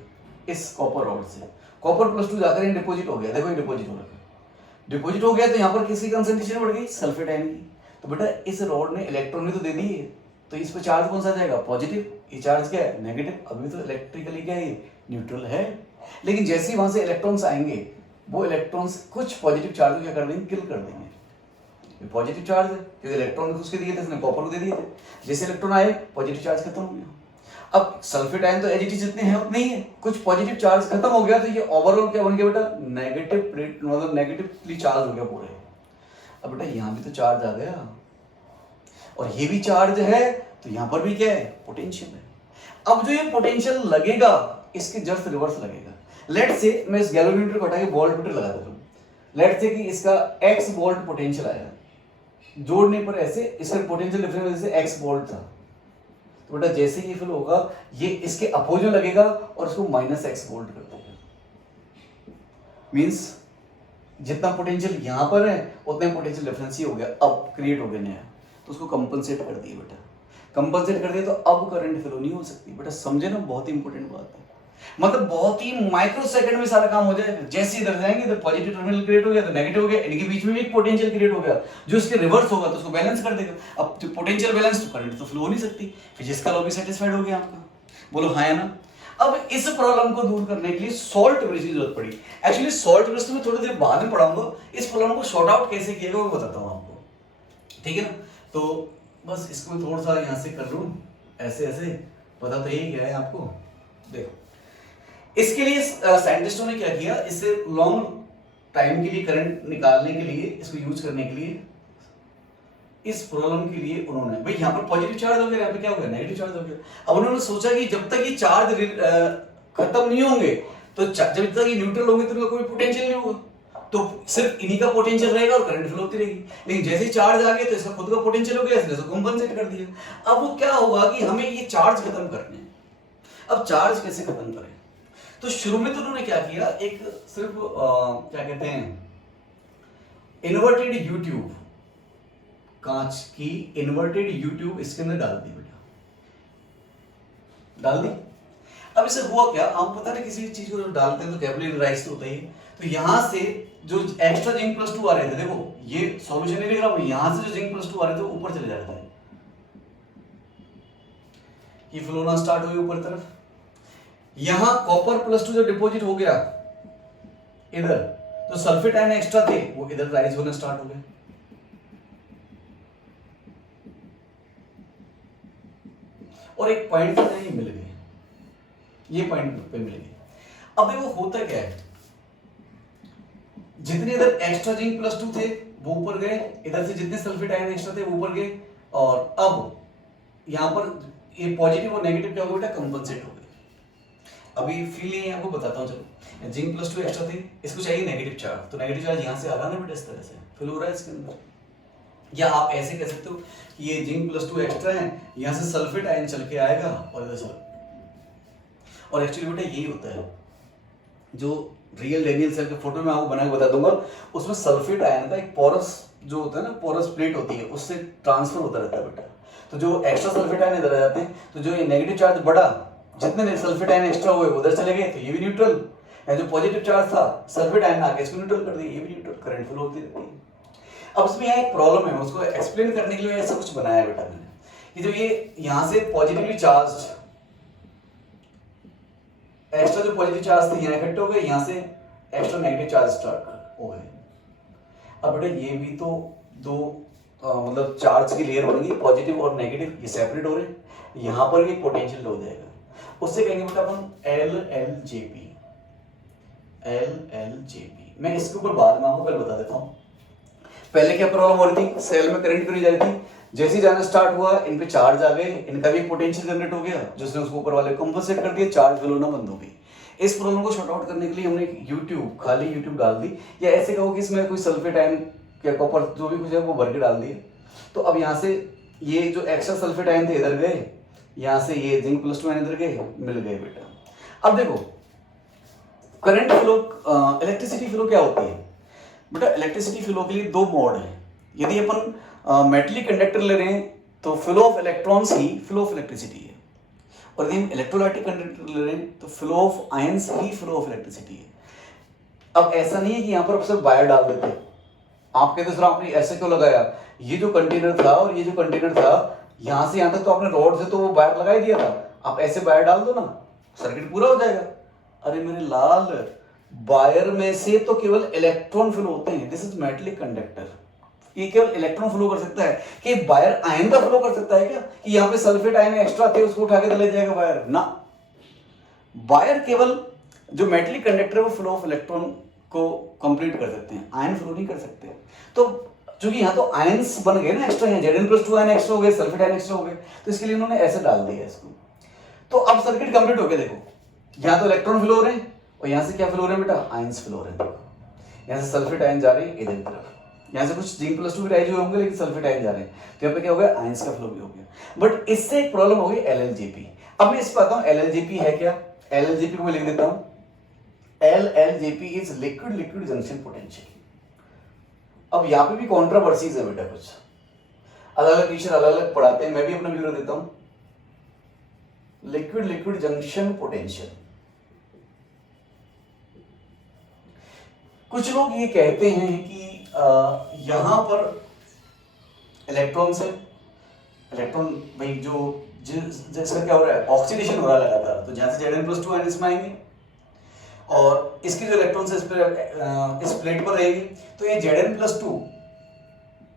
इस कॉपर रॉड से, कॉपर +2 जाकर यहाँ डिपोजिट हो गया। देखो ये डिपोजिट हो रहा है, डिपोजिट हो गया तो यहाँ पर किसकी कंसंट्रेशन बढ़ गई? सल्फेट आयन की। तो बेटा इस रॉड ने इलेक्ट्रॉन भी तो दे दिए, तो इस पर चार्ज कौन सा जाएगा? पॉजिटिव। ये चार्ज क्या है? नेगेटिव। अभी तो इलेक्ट्रिकली क्या है? न्यूट्रल है। लेकिन जैसे ही वहां से इलेक्ट्रॉन्स आएंगे वो इलेक्ट्रॉन्स कुछ पॉजिटिव चार्ज को क्या कर देंगे? किल कर देंगे। पॉजिटिव चार्ज है क्योंकि इलेक्ट्रॉन उसके दिए थे, इसने कॉपर को दे दिए थे। जैसे इलेक्ट्रॉन आए पॉजिटिव चार्ज खत्म हो गया। अब सल्फेट आयन तो एज इट इज जितने हैं उतने ही है, कुछ पॉजिटिव चार्ज खत्म हो गया तो ये ओवरऑल क्या बन गया बेटा? नेगेटिव, मतलब नेगेटिवली चार्ज हो गया पूरे। अब बेटा यहाँ भी तो चार्ज आ गया और ये भी चार्ज है, तो यहाँ पर भी क्या है? पोटेंशियल है। अब जो ये पोटेंशियल लगेगा इसके जस्ट रिवर्स लगेगा। लेट से मैं इस गैलोरीमीटर को हटा के वोल्टमीटर लगा देता हूँ। लेट से कि इसका x वोल्ट पोटेंशियल आया, जोड़ने पर ऐसे इसका पोटेंशियल डिफरेंस जैसे x वोल्ट था, तो बेटा जैसे ये फिल होगा ये इसके अपोजिट में लगेगा और इसको -x वोल्ट कर देगा। मींस जितना पोटेंशियल यहाँ पर है उतना पोटेंशियल डिफरेंस ही हो गया, अब क्रिएट हो गया नया, तो उसको कंपनसेट कर दिया बेटा। कंपनसेट कर दिया तो अब करंट फ्लो नहीं हो सकती बेटा, समझे ना? बहुत ही इंपॉर्टेंट बात है, मतलब बहुत ही माइक्रो सेकंड में सारा काम हो जाएगा। जैसे इधर जाएंगे तो पॉजिटिव टर्मिनल क्रिएट हो गया तो नेगेटिव हो गया, इनके बीच में भी एक पोटेंशियल क्रिएट हो गया जो इसके रिवर्स होगा तो उसको बैलेंस कर देगा। अब जो पोटेंशियल बैलेंस तो करंट तो फ्लो हो नहीं सकती। फिजिक्स का लॉ भी सेटिस्फाइड हो गया आपका, बोलो हाँ या ना? अब इस प्रॉब्लम को दूर करने के लिए सॉल्ट ब्रिज की जरूरत पड़ी। एक्चुअली सॉल्ट ब्रिज तो मैं थोड़ी देर बाद में पढ़ाऊंगा, इस प्रॉब्लम को शॉर्ट आउट कैसे किया वो बताता हूँ आपको, ठीक है ना? तो बस इसको थोड़ा सा यहाँ से कर लूँ, ऐसे ऐसे पता तो यही क्या है आपको। देखो इसके लिए साइंटिस्टों ने क्या किया, इससे लॉन्ग टाइम के लिए करंट निकालने के लिए, इसको यूज करने के लिए, इस प्रॉब्लम के लिए उन्होंने, भाई यहाँ पर पॉजिटिव चार्ज हो गया, यहाँ पे क्या हो गया? नेगेटिव चार्ज हो गया। अब उन्होंने सोचा कि जब तक ये चार्ज खत्म नहीं होंगे तो जब तक ये न्यूट्रल होंगे तो इनका कोई पोटेंशियल नहीं होगा, तो सिर्फ इन्हीं का पोटेंशियल रहेगा और करंट फ्लो होती रहेगी। लेकिन जैसे ही चार्ज आ गया तो इसका खुद का पोटेंशियल हो गया, इसने इसको कंपनसेट कर दिया। अब वो क्या होगा कि हमें ये चार्ज खत्म करने हैं। अब चार्ज कैसे खत्म करें? तो शुरू में तो उन्होंने क्या किया, एक सिर्फ क्या कहते हैं, इन्वर्टेड यू ट्यूब, कांच की इन्वर्टेड यू ट्यूब इसके अंदर डाल दी बेटा, डाल दी। अब इसे हुआ क्या, हम पता नहीं किसी चीज को जब डालते हैं तो कैपिलरी राइज तो होता ही है, तो यहां से जो एक्स्ट्रा जिंक +2 आ रहे थे, देखो ये सॉल्यूशन नहीं लिख रहा हूं, यहां से जो जिंक +2 आ रहे थे ऊपर चले जा रहे थे, ये फ्लो होना स्टार्ट हुई ऊपर तरफ। यहां कॉपर +2 जो डिपॉजिट हो गया इधर, तो सल्फेट आयन एक्स्ट्रा थे वो इधर राइज होना स्टार्ट हो गए। और एक पॉइंट पे ये मिल गए, ये पॉइंट पे मिल गए। अब देखो होता क्या है, जितने इधर एक्स्ट्रा जिंक +2 थे वो ऊपर गए, इधर से जितने सल्फेट आयन एक्स्ट्रा थे वो ऊपर गए, और अब यहां पर ये पॉजिटिव और नेगेटिव क्या हो गया बेटा? कंपनसेट हो गए। अभी फील नहीं आपको बताता हूँ, चलो जिंक +2 एक्स्ट्रा थे, इसको चाहिए नेगेटिव चार्ज, तो नेगेटिव चार्ज यहाँ से आ रहा है ना बेटा, इस तरह से फिल हो रहा है इसके अंदर, या आप ऐसे कह सकते हो कि ये जिंक प्लस 2 एक्स्ट्रा है, यहाँ से सल्फेट आयन चल के आएगा और इधर से, और एक्चुअली बेटा यही होता है जो रियल डेनियल सेल के फोटो में आपको बना के बता दूंगा, उसमें सल्फेट आयन का एक पोरस जो होता है ना, पोरस प्लेट होती है, उससे ट्रांसफर होता रहता है बेटा। तो जो एक्स्ट्रा सल्फेट आयन इधर आ जाते हैं, तो जो ये नेगेटिव चार्ज बढ़ा, जितने सल्फेट आयन एक्स्ट्रा हुए उधर चले गए, तो ये भी न्यूट्रल है। जो पॉजिटिव चार्ज था सल्फेट आयन आके इसको न्यूट्रल कर दिया, ये भी न्यूट्रल, करंट फ्लो होती रहती है। अब उसमें यहाँ एक प्रॉब्लम है, उसको एक्सप्लेन करने के लिए ऐसा कुछ बनाया बेटा मैंने, कि जो ये यहाँ से पॉजिटिवली चार्ज एक्स्ट्रा जो पॉजिटिव चार्ज थे यहाँ इफेक्ट हो गए, यहाँ से एक्स्ट्रा नेगेटिव चार्ज स्टार्ट हो गए। अब बेटा ये भी तो दो मतलब चार्ज की लेयर बनेगी, पॉजिटिव और नेगेटिव, ये सेपरेट हो रहे हैं, यहाँ पर भी पोटेंशियल हो जाएगा। उससे कहेंगे बेटा अपन LLJP। LLJP मैं इसके ऊपर बाद में आपको पहले बता देता हूँ। पहले क्या प्रॉब्लम हो रही थी, सेल में करंट करी जा रही थी, जैसे ही जाना स्टार्ट हुआ इन पे चार्ज आ गए, इनका भी पोटेंशियल जनरेट हो गया, जिसने उसको ऊपर वाले कंपनसेट कर दिया, चार्ज फ्लो होना बंद हो गई। इस प्रॉब्लम को शॉर्ट आउट करने के लिए हमने यूट्यूब, खाली यूट्यूब डाल दी, या ऐसे कहो कि इसमें कोई सल्फेट आयन या कॉपर जो भी कुछ है वो भर के डाल दिए। तो अब यहाँ से ये जो एक्स्ट्रा सल्फेट आयन थे इधर गए, यहाँ से ये जिंक प्लस 2 आयन इधर गए, मिल गए बेटा। अब देखो करंट फ्लो, इलेक्ट्रिसिटी फ्लो क्या होती है बेटा? इलेक्ट्रिसिटी फ्लो के लिए दो मोड है। यदि अपन मेटलिक कंडक्टर ले रहे हैं तो flow of electrons he flow of electricity है, और यदि हम इलेक्ट्रोलाइटिक कंडक्टर ले रहे हैं तो flow of ions he flow of electricity है। अब ऐसा नहीं है कि यहाँ पर सिर्फ वायर डाल देते हैं, आप कहते सर आपने ऐसे क्यों लगाया, ये जो कंटेनर था और ये जो कंटेनर था, यहाँ से यहाँ तक तो आपने रॉड से तो वो वायर लगा ही दिया था, आप ऐसे वायर डाल दो ना, सर्किट पूरा हो जाएगा। अरे मेरे लाल, वायर में से तो केवल इलेक्ट्रॉन फ्लो होते हैं, दिस इज मेटलिक कंडक्टर, ये केवल इलेक्ट्रॉन फ्लो कर सकता है। कि वायर आयन का फ्लो कर सकता है क्या, कि यहाँ पे सल्फेट आयन एक्स्ट्रा थे उसको उठा के ले जाएगा वायर ना। वायर केवल जो मेटलिक कंडक्टर है वो फ्लो ऑफ इलेक्ट्रॉन को कंप्लीट कर सकते हैं, आयन फ्लो नहीं कर सकते। तो चूंकि यहाँ तो आयंस बन गए ना एक्स्ट्रा, यहाँ Zn+2 आयन एक्स्ट्रा हो गए, सल्फेट आयन एक्स्ट्रा हो गए, तो इसके लिए उन्होंने ऐसे डाल दिया इसको। तो अब सर्किट कंप्लीट हो गया। देखो यहाँ तो इलेक्ट्रॉन फ्लो हो रहे हैं, और यहाँ से क्या फ्लो हो रहे हैं बेटा, आयंस फ्लो हो रहे हैं। यहाँ से सल्फेट आयन जा रहे हैं इधर की तरफ, यहाँ से कुछ Zn+2 भी राइज हुए होंगे, लेकिन सल्फेट आयन जा रहे हैं, तो यहाँ पे क्या हो गया, आयंस का फ्लो भी हो गया। बट इससे एक प्रॉब्लम हो गई LLJP। अब मैं इस पर आता हूँ, LLJP है क्या। LLJP को मैं लिख देता हूँ, LLJP is liquid liquid junction potential. अब यहाँ पे भी कॉन्ट्रावर्सीज है बेटा, कुछ अलग अलग टीचर अलग अलग पढ़ाते हैं, मैं भी अपना व्यू देता हूँ। लिक्विड लिक्विड जंक्शन पोटेंशियल, कुछ लोग ये कहते हैं कि यहां पर इलेक्ट्रॉन से इलेक्ट्रॉन भाई जो जिसका क्या हो रहा है, ऑक्सीडेशन हो रहा है लगातार, तो जहां से Zn+2 आयन इसमें आएंगे और इसके जो इलेक्ट्रॉन्स इस प्लेट पर रहेंगे, तो ये Zn+2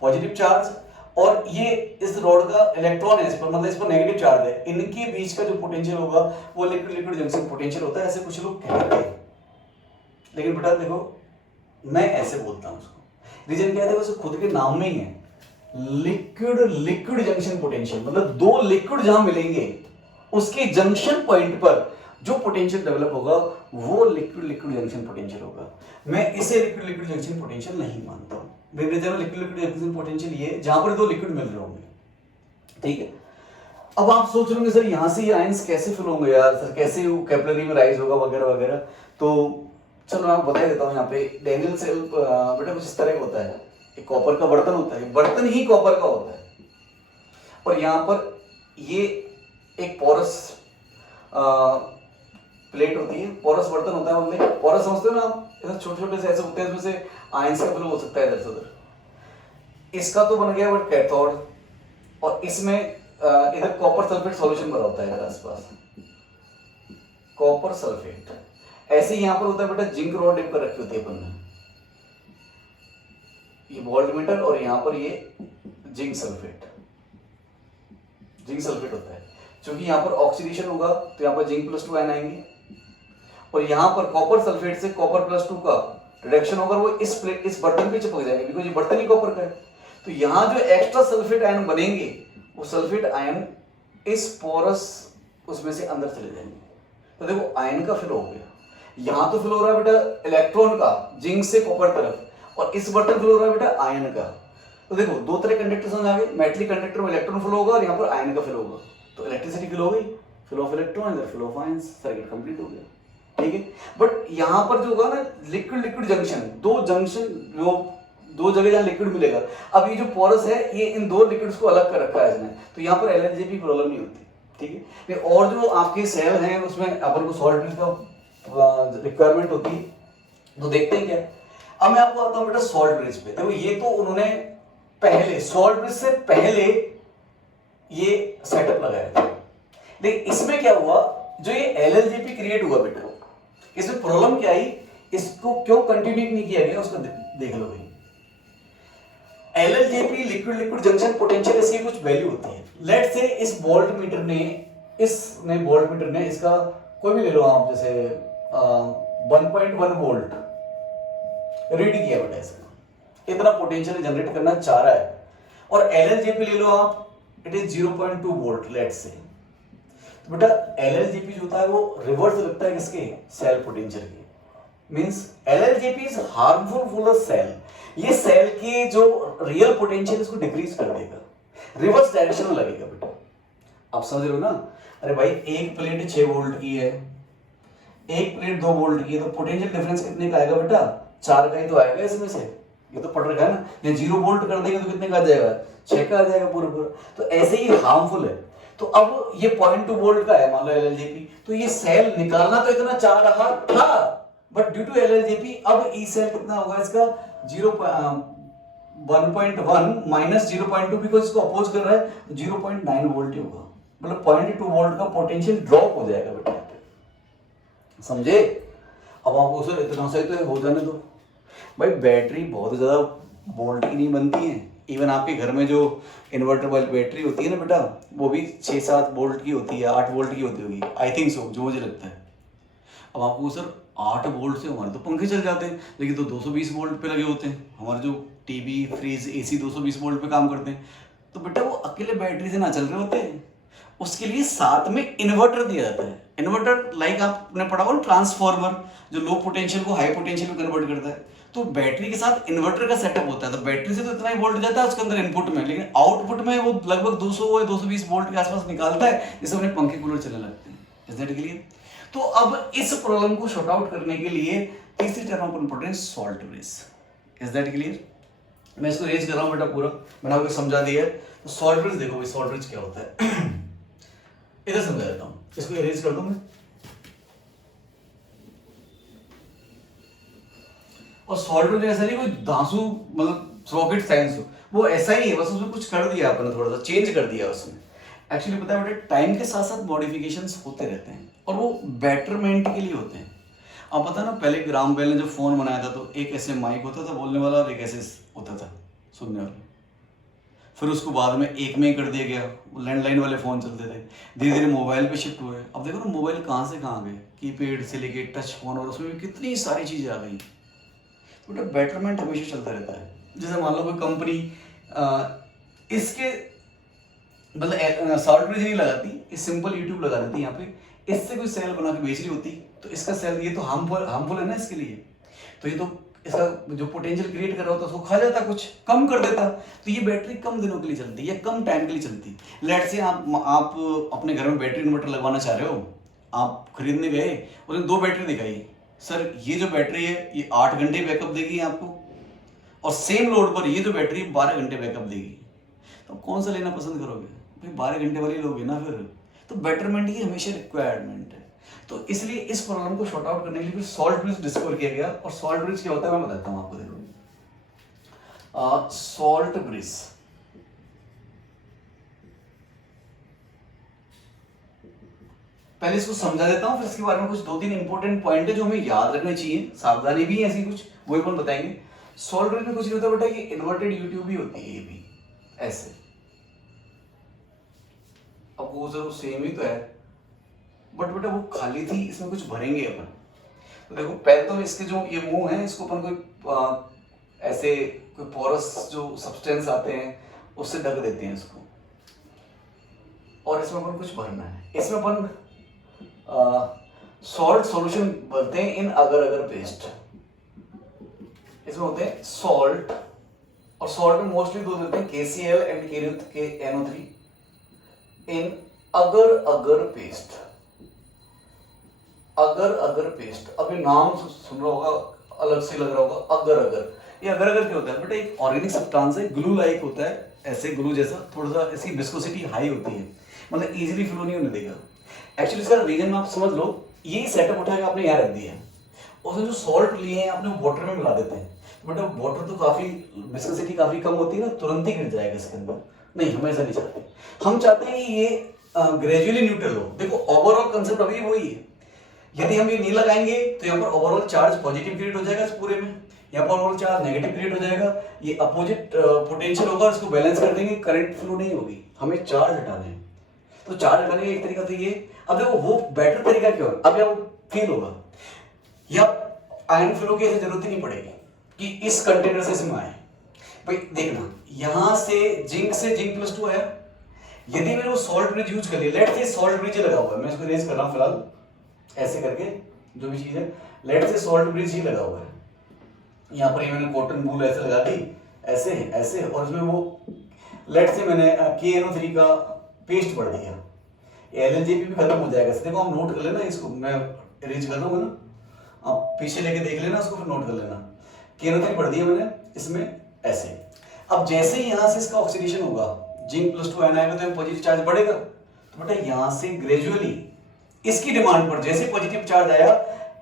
पॉजिटिव चार्ज और ये इस रॉड का इलेक्ट्रॉन है इस पर, मतलब इस पर नेगेटिव चार्ज है, इनके बीच का जो पोटेंशियल होगा वो लिक्विड लिक्विड जंक्शन पोटेंशियल होता है, ऐसे कुछ लोग कहते हैं। लेकिन बेटा देखो मैं ऐसे बोलता हूं उसको, रीजन क्या है, देखो खुद के नाम में ही है, लिक्विड लिक्विड जंक्शन पोटेंशियल, मतलब दो लिक्विड जहां मिलेंगे उसके जंक्शन पॉइंट पर जो पोटेंशियल डेवलप होगा वो लिक्विड लिक्विड जंक्शन पोटेंशियल होगा। मैं इसे लिक्विड लिक्विड जंक्शन पोटेंशियल नहीं मानता हूं। लिक्विड लिक्विड जंक्शन पोटेंशियल ये जहां पर दो लिक्विड मिल रहे होंगे, ठीक है। अब आप सोच रहे होंगे सर यहां से ये आयंस कैसे फिल होंगे यार, सर कैसे कैपिलरी में राइज होगा वगैरह वगैरह। तो चलो मैं आपको बता देता हूँ। यहाँ पे डेनियल सेल बेटा कुछ इस तरह का होता है, एक कॉपर का बर्तन होता है, बर्तन ही कॉपर का होता है, और यहाँ पर ये एक पोरस प्लेट होती है, पोरस बर्तन होता है, मतलब पोरस समझते हो ना आप, इधर छोटे छोटे से ऐसे होते हैं, इसमें से आयंस का फ्लो हो सकता है इधर से उधर। इसका तो बन गया बट कैथोड, और इसमें इधर कॉपर सल्फेट सॉल्यूशन भरा होता है इधर आसपास, कॉपर सल्फेट। ऐसे ही यहाँ पर होता है बेटा जिंक रॉड डिप कर रखी होती है अपन ने, ये वोल्टमीटर, और यहाँ पर ये जिंक सल्फेट होता है। क्योंकि यहाँ पर ऑक्सीडेशन होगा तो यहाँ पर Zn+2 आयन आएंगे, और यहाँ पर कॉपर सल्फेट से कॉपर+2 का रिडक्शन होगा, वो इस बर्तन पे चिपक जाएंगे, बिकॉज ये बर्तन ही कॉपर का है। तो यहाँ जो एक्स्ट्रा सल्फेट आयन बनेंगे वो सल्फेट आयन इस पोरस उसमें से अंदर चले जाएंगे। तो देखो आयन का फ्लो हो गया, यहाँ तो फ्लो हो रहा है बेटा इलेक्ट्रॉन का जिंक से कॉपर तरफ, और इस बर्तन फ्लो हो रहा है बेटा आयन का। तो देखो दो तरह कंडक्टर समझ आ गए, मेटलिक कंडक्टर में इलेक्ट्रॉन फ्लो होगा और यहाँ पर आयन का फ्लो होगा, तो इलेक्ट्रिसिटी फ्लो हो गई, फ्लो ऑफ इलेक्ट्रॉन इधर flow of ions, circuit complete हो गया, ठीक है। बट यहाँ पर जो होगा ना लिक्विड लिक्विड जंक्शन, दो जंक्शन जो दो जगह जहाँ लिक्विड मिलेगा, अब ये जो पोरस है ये इन दो लिक्विड्स को अलग कर रखा है इसने, तो यहाँ पर एलएलजेपी प्रॉब्लम नहीं होती, ठीक है। और जो आपके सेल हैं उसमें अपन को सॉल्ट का रिक्वायरमेंट होती है, तो देखते हैं क्या। अब मैं आपको आता हूँ बेटा सॉल्ट ब्रिज पे। देखो ये तो उन्होंने पहले सॉल्ट ब्रिज से पहले ये सेटअप लगाया था, लेकिन इसमें क्या हुआ, जो ये एलएलजेपी क्रिएट हुआ बेटा, इसमें प्रॉब्लम क्या आई, इसको क्यों कंटिन्यू नहीं किया गया उसका देख लो भाई। एलएलजेपी लिक्विड लिक्विड जंक्शन पोटेंशियल इसकी कुछ वैल्यू होती है। लेट्स से इस वोल्ट मीटर ने इसका कोई भी ले लो आप, जैसे 1.1 वोल्ट रीड किया बेटा, इसका इतना पोटेंशियल जनरेट करना चाह रहा है, और एलएलजेपी ले लो आप, it is 0.2 volt let's say. तो बेटा एलएलजेपी जो होता है वो रिवर्स लगता है किसके, सेल पोटेंशियल के, means LLJP is harmful for the cell, ये सेल के जो रियल पोटेंशियल इसको डिक्रीज कर देगा, रिवर्स डायरेक्शन में लगेगा बेटा, आप समझ रहे हो ना। अरे भाई एक प्लेट 6 वोल्ट की है, एक प्लेट 2 वोल्ट की है, तो पोटेंशियल डिफरेंस कितने का आएगा बेटा, 4 का ही तो आएगा इसमें से, ये तो पढ़ रखा है ना। ये 0 वोल्ट कर देंगे तो कितने का आ जाएगा, 6 का आ जाएगा पूरा पूरा, तो ऐसे ही हार्मफुल है। तो अब ये 0.2 वोल्ट का है मान लो एलएलजेपी, तो ये सेल निकालना तो इतना चाह रहा था, बट ड्यू टू एलएलजेपी अब ई सेल कितना होगा इसका 1.1 माइनस 0.2, बिकॉज इसको अपोज कर रहा है, तो 0.9 वोल्ट ही होगा, मतलब 0.2 वोल्ट का पोटेंशियल ड्रॉप हो जाएगा बेटा, समझे। अब आपको सर इतना सही तो हो जाने दो भाई, बैटरी बहुत ज्यादा वोल्ट की नहीं बनती है, इवन आपके घर में जो इन्वर्टर वाली बैटरी होती है ना बेटा, वो भी 6-7 वोल्ट की होती है, 8 वोल्ट की होती होगी, आई थिंक सो, जो मुझे लगता है। अब आपको सर 8 वोल्ट से हमारे तो पंखे चल जाते हैं, लेकिन तो 220 वोल्ट पे लगे होते हैं, हमारे जो टीवी फ्रिज एसी 220 वोल्ट पे काम करते हैं, तो बेटा वो अकेले बैटरी से ना चल रहे होते हैं, उसके लिए साथ में इन्वर्टर दिया जाता है। इन्वर्टर लाइक आपने पढ़ा होगा ट्रांसफार्मर, जो लो पोटेंशियल को हाई पोटेंशियल में कन्वर्ट करता है, तो बैटरी के साथ इन्वर्टर का सेटअप होता है, तो बैटरी से तो इतना ही वोल्ट जाता है उसके अंदर इनपुट में, लेकिन आउटपुट में वो लगभग 200 या 220 वोल्ट के आसपास निकालता है, जिससे अपने पंखे कूलर चलने लगते हैं। Is that clear? तो अब इस प्रॉब्लम को शॉर्ट आउट करने के लिए तीसरी term of importance salt bridge. Is that clear? मैं इसको रेज कर रहा हूं बेटा पूरा, मैंने आपको समझा दिया है। तो सॉल्ट ब्रिज देखो भाई, सॉल्ट ब्रिज क्या होता है इधर समझा देता हूं, इसको इरेज कर दूं मैं, और सॉल्ट ब्रिज ऐसा नहीं कोई धांसू मतलब रॉकेट साइंस हो, वो ऐसा ही है, बस उसमें कुछ कर दिया आपने, थोड़ा सा चेंज कर दिया उसमें। एक्चुअली पता है बेटा, टाइम के साथ साथ मॉडिफिकेशंस होते रहते हैं, और वो बेटरमेंट के लिए होते हैं। अब पता ना, पहले ग्राम बेल ने जब फोन बनाया था, तो एक ऐसे माइक होता था बोलने वाला, और एक ऐसे होता था सुनने वाला, फिर उसको बाद में एक में ही कर दिया गया, लैंडलाइन वाले फ़ोन चलते थे, धीरे धीरे मोबाइल पे शिफ्ट हुए। अब देखो ना मोबाइल कहाँ से कहाँ गए, कीपैड से लेके टच फोन, और उसमें भी कितनी सारी चीज़ें आ गई। तो बेटरमेंट हमेशा चलता रहता है। जैसे मान लो कोई कंपनी इसके मतलब सॉल्ट ब्रिज नहीं लगाती, ये सिंपल यूट्यूब लगा देती है यहाँ पे, इससे कोई सेल बना के बेच रही होती, तो इसका सेल ये तो हार्मफुल है ना इसके लिए, तो ये तो इसका जो पोटेंशियल क्रिएट कर रहा होता है उसको खा जाता, कुछ कम कर देता, तो ये बैटरी कम दिनों के लिए चलती है, कम टाइम के लिए चलती है। लेट्स से आप अपने घर में बैटरी इन्वर्टर लगवाना चाह रहे हो, आप खरीदने गए, उसने 2 बैटरी दिखाई, सर ये जो बैटरी है ये 8 घंटे बैकअप देगी आपको, और सेम लोड पर ये जो बैटरी 12 घंटे बैकअप देगी, तो कौन सा लेना पसंद करोगे भाई? 12 घंटे वाली लोगे ना फिर। तो बेटरमेंट की हमेशा रिक्वायरमेंट है, तो इसलिए इस प्रॉब्लम को शॉर्ट आउट करने के लिए फिर सॉल्ट ब्रिज डिस्कवर किया गया। और सॉल्ट ब्रिज क्या होता है मैं बताता हूं आपको, देखो सॉल्ट ब्रिज पहले इसको समझा देता हूं, फिर इसके बारे में कुछ 2-3 इंपॉर्टेंट पॉइंट है जो हमें याद रखने चाहिए, सावधानी भी है ऐसी कुछ, वही अपन बताएंगे। सॉल्ट ब्रिज में कुछ नहीं होता बेटा, ये इन्वर्टेड यूट्यूब भी होती है, ये भी ऐसे, अब वो जरूर सेम ही तो है, बट बेटा वो खाली थी, इसमें कुछ भरेंगे अपन। तो देखो पहले तो इसके जो ये मुंह है, इसको अपन कोई ऐसे कोई पोरस जो सब्सटेंस आते हैं उससे ढक देते हैं इसको, और इसमें अपन कुछ भरना है। इसमें अपन सॉल्ट सॉल्यूशन भरते हैं इन अगर अगर पेस्ट, इसमें होते हैं सॉल्ट और सॉल्ट में मोस्टली दो देते हैं KCl एंड KNO3 इन अगर अगर पेस्ट। अगर पेस्ट, अब ये नाम सुन रहा होगा, अलग से लग रहा होगा अगर। ये अगर क्या होता है बेटा, एक ऑर्गेनिक सब्सटेंस है, ग्लू लाइक होता है, ऐसे ग्लू जैसा, थोड़ा सा इसकी विस्कोसिटी हाई होती है, मतलब इजीली फ्लो नहीं होने देगा। एक्चुअली इसका रीजन में आप समझ लो, ये सेटअप उठा के आपने यहाँ रख दिया है, उसमें जो सॉल्ट लिए हैं आपने वाटर में मिला देते हैं, बेटा वाटर तो काफी विस्कोसिटी काफी कम होती है ना, तुरंत ही गिर जाएगा इसके अंदर। नहीं, हम ऐसा नहीं चाहते, हम चाहते हैं ये ग्रेजुअली न्यूट्रल हो। देखो ओवरऑल कंसेप्ट अभी वही है, यदि हम ये नहीं लगाएंगे तो यहाँ पर ओवरऑल चार्ज पॉजिटिव क्रिएट हो जाएगा इस पूरे में, यहाँ पर ओवरऑल चार्ज नेगेटिव क्रिएट हो जाएगा, ये अपोजिट पोटेंशियल होगा, इसको बैलेंस कर देंगे, करंट फ्लो नहीं होगी, हमें चार्ज हटाने हैं। तो चार्ज हटाने का एक तरीका तो ये। अब देखो वो बेटर तरीका क्यों है, अब यहाँ फील होगा, या आयन फ्लो की ऐसी जरूरत ही नहीं पड़ेगी कि इस कंटेनर से इसमें आए। भाई देखना, यहां से जिंक +2 आया, यदि मैंने वो सॉल्ट ब्रिज यूज कर लिया, लेट से सॉल्ट ब्रिज लगा हुआ है, मैं इसको रेज कर रहा हूं फिलहाल ऐसे करके, जो भी चीज है, लेट से सॉल्ट ब्रिज ही लगा हुआ है, यहाँ पर ये मैंने कॉटन वूल ऐसे लगा दी, ऐसे, और इसमें वो लेट से मैंने KNO3 का पेस्ट भर दिया, LNJP भी खत्म हो जाएगा। देखो हम नोट कर लेना इसको, मैं अरेंज कर लूंगा ना, आप पीछे लेके देख लेना उसको, फिर नोट कर लेना। KNO3 भर दिया मैंने इसमें ऐसे। अब जैसे ही यहाँ से इसका ऑक्सीडेशन होगा, जिंक +2 आयन आएगा तो पॉजिटिव चार्ज बढ़ेगा, तो बेटा यहाँ से ग्रेजुअली इसकी डिमांड पर जैसे पॉजिटिव चार्ज आया,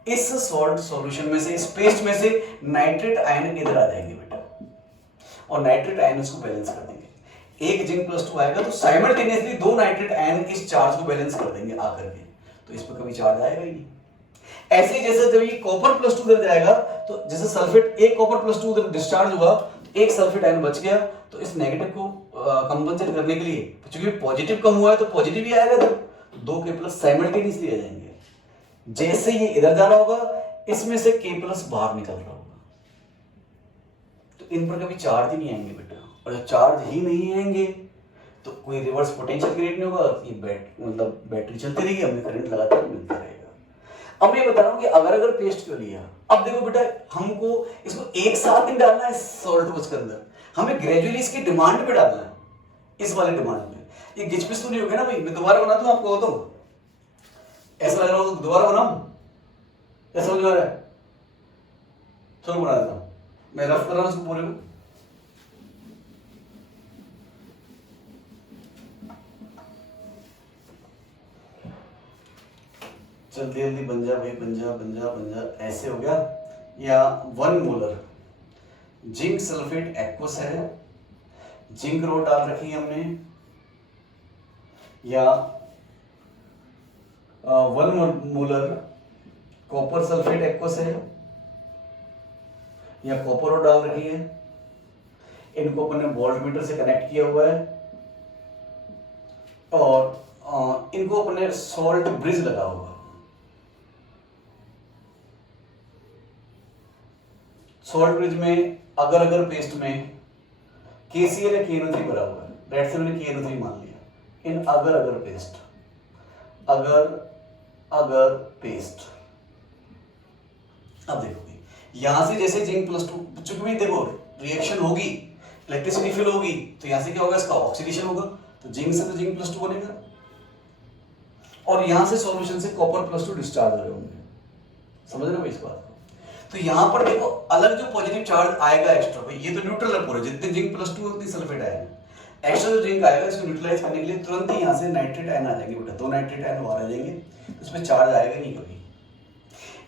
इस सॉल्ट सॉल्यूशन में से, इस पेस्ट में से नाइट्रेट आयन इधर आ जाएंगे बेटा, और नाइट्रेट आयन इसको बैलेंस कर देंगे। एक जिंक +2 आएगा तो साइमल्टेनियसली 2 नाइट्रेट आयन इस चार्ज को बैलेंस कर देंगे आकर के, तो इस पर कभी चार्ज आएगा ही नहीं। ऐसे ही जैसे जब ये कॉपर +2 उधर जाएगा, तो जैसे सल्फेट, एक कॉपर +2 उधर डिस्चार्ज हुआ, एक सल्फेट आयन बच गया, तो इस नेगेटिव को कंपनसेट करने के लिए, क्योंकि पॉजिटिव कम हुआ है तो पॉजिटिव ही आएगा, तो 2 K+ साइमल्टेनियसली आ जाएंगे। जैसे ये इधर जा रहा होगा, इसमें से K+ बाहर निकल रहा होगा, तो इन पर कभी चार्ज ही नहीं आएंगे बेटा, और जब चार्ज ही नहीं आएंगे तो कोई रिवर्स पोटेंशियल क्रिएट नहीं होगा, ये मतलब बैटरी चलती रहेगी, हमें करंट लगातार मिलता रहेगा। अब मैं बता रहा हूं कि अगर पेस्ट क्यों लिया। अब देखो बेटा, हमको इसको एक साथ नहीं डालना है सॉल्ट बॉक्स के अंदर, हमें ग्रेजुअली इसकी डिमांड पे डालना है, इस वाले डिमांड में। ये गिचपिच तो नहीं होगा ना भाई, मैं दोबारा बना दूं आपको, तो ऐसा लग रहा हो तो दोबारा बनाऊं, ऐसा समझ आ रहा है, चलो बना देता हूं, मैं रफ कर रहा हूं इसको पूरे को। जल्दी जल्दी बन जा भाई, बन जा, ऐसे हो गया। या 1 मोलर जिंक सल्फेट एक्वस है, जिंक रोड डाल रखी है हमने, या 1 मोलर कॉपर सल्फेट एक्वस है, या कॉपर रोड डाल रखी है, इनको अपन ने वोल्टमीटर से कनेक्ट किया हुआ है, और इनको अपन ने सॉल्ट ब्रिज लगा हुआ है। सॉल्ट ब्रिज में अगर पेस्ट में KCl या KNO3 भरा हुआ है, रेड से मैंने KNO3 मान लिया इन अगर पेस्ट, अगर पेस्ट। अब देखोगे यहां से जैसे जिंक +2, चूंकि देखो रिएक्शन होगी, इलेक्ट्रिसिटी फिल होगी, तो यहां से क्या होगा, इसका ऑक्सीडेशन होगा, तो जिंक से तो जिंक +2 बनेगा, और यहां से सॉल्यूशन से कॉपर +2 डिस्चार्ज हो रहे होंगे, समझ रहे हो इस बात को। तो यहां पर देखो अलग जो पॉजिटिव चार्ज आएगा एक्स्ट्रा, भाई ये तो न्यूट्रल है पूरे, जितने जिंक +2 उतनी सल्फेट आएगा, एक्स्ट्रा जो जिंक आएगा इसको न्यूट्रलाइज करने के लिए तुरंत ही यहां से नाइट्रेट आयन आ जाएंगे बेटा, 2 नाइट्रेट आयन और आ जाएंगे, तो इसमें चार्ज आएगा नहीं कभी।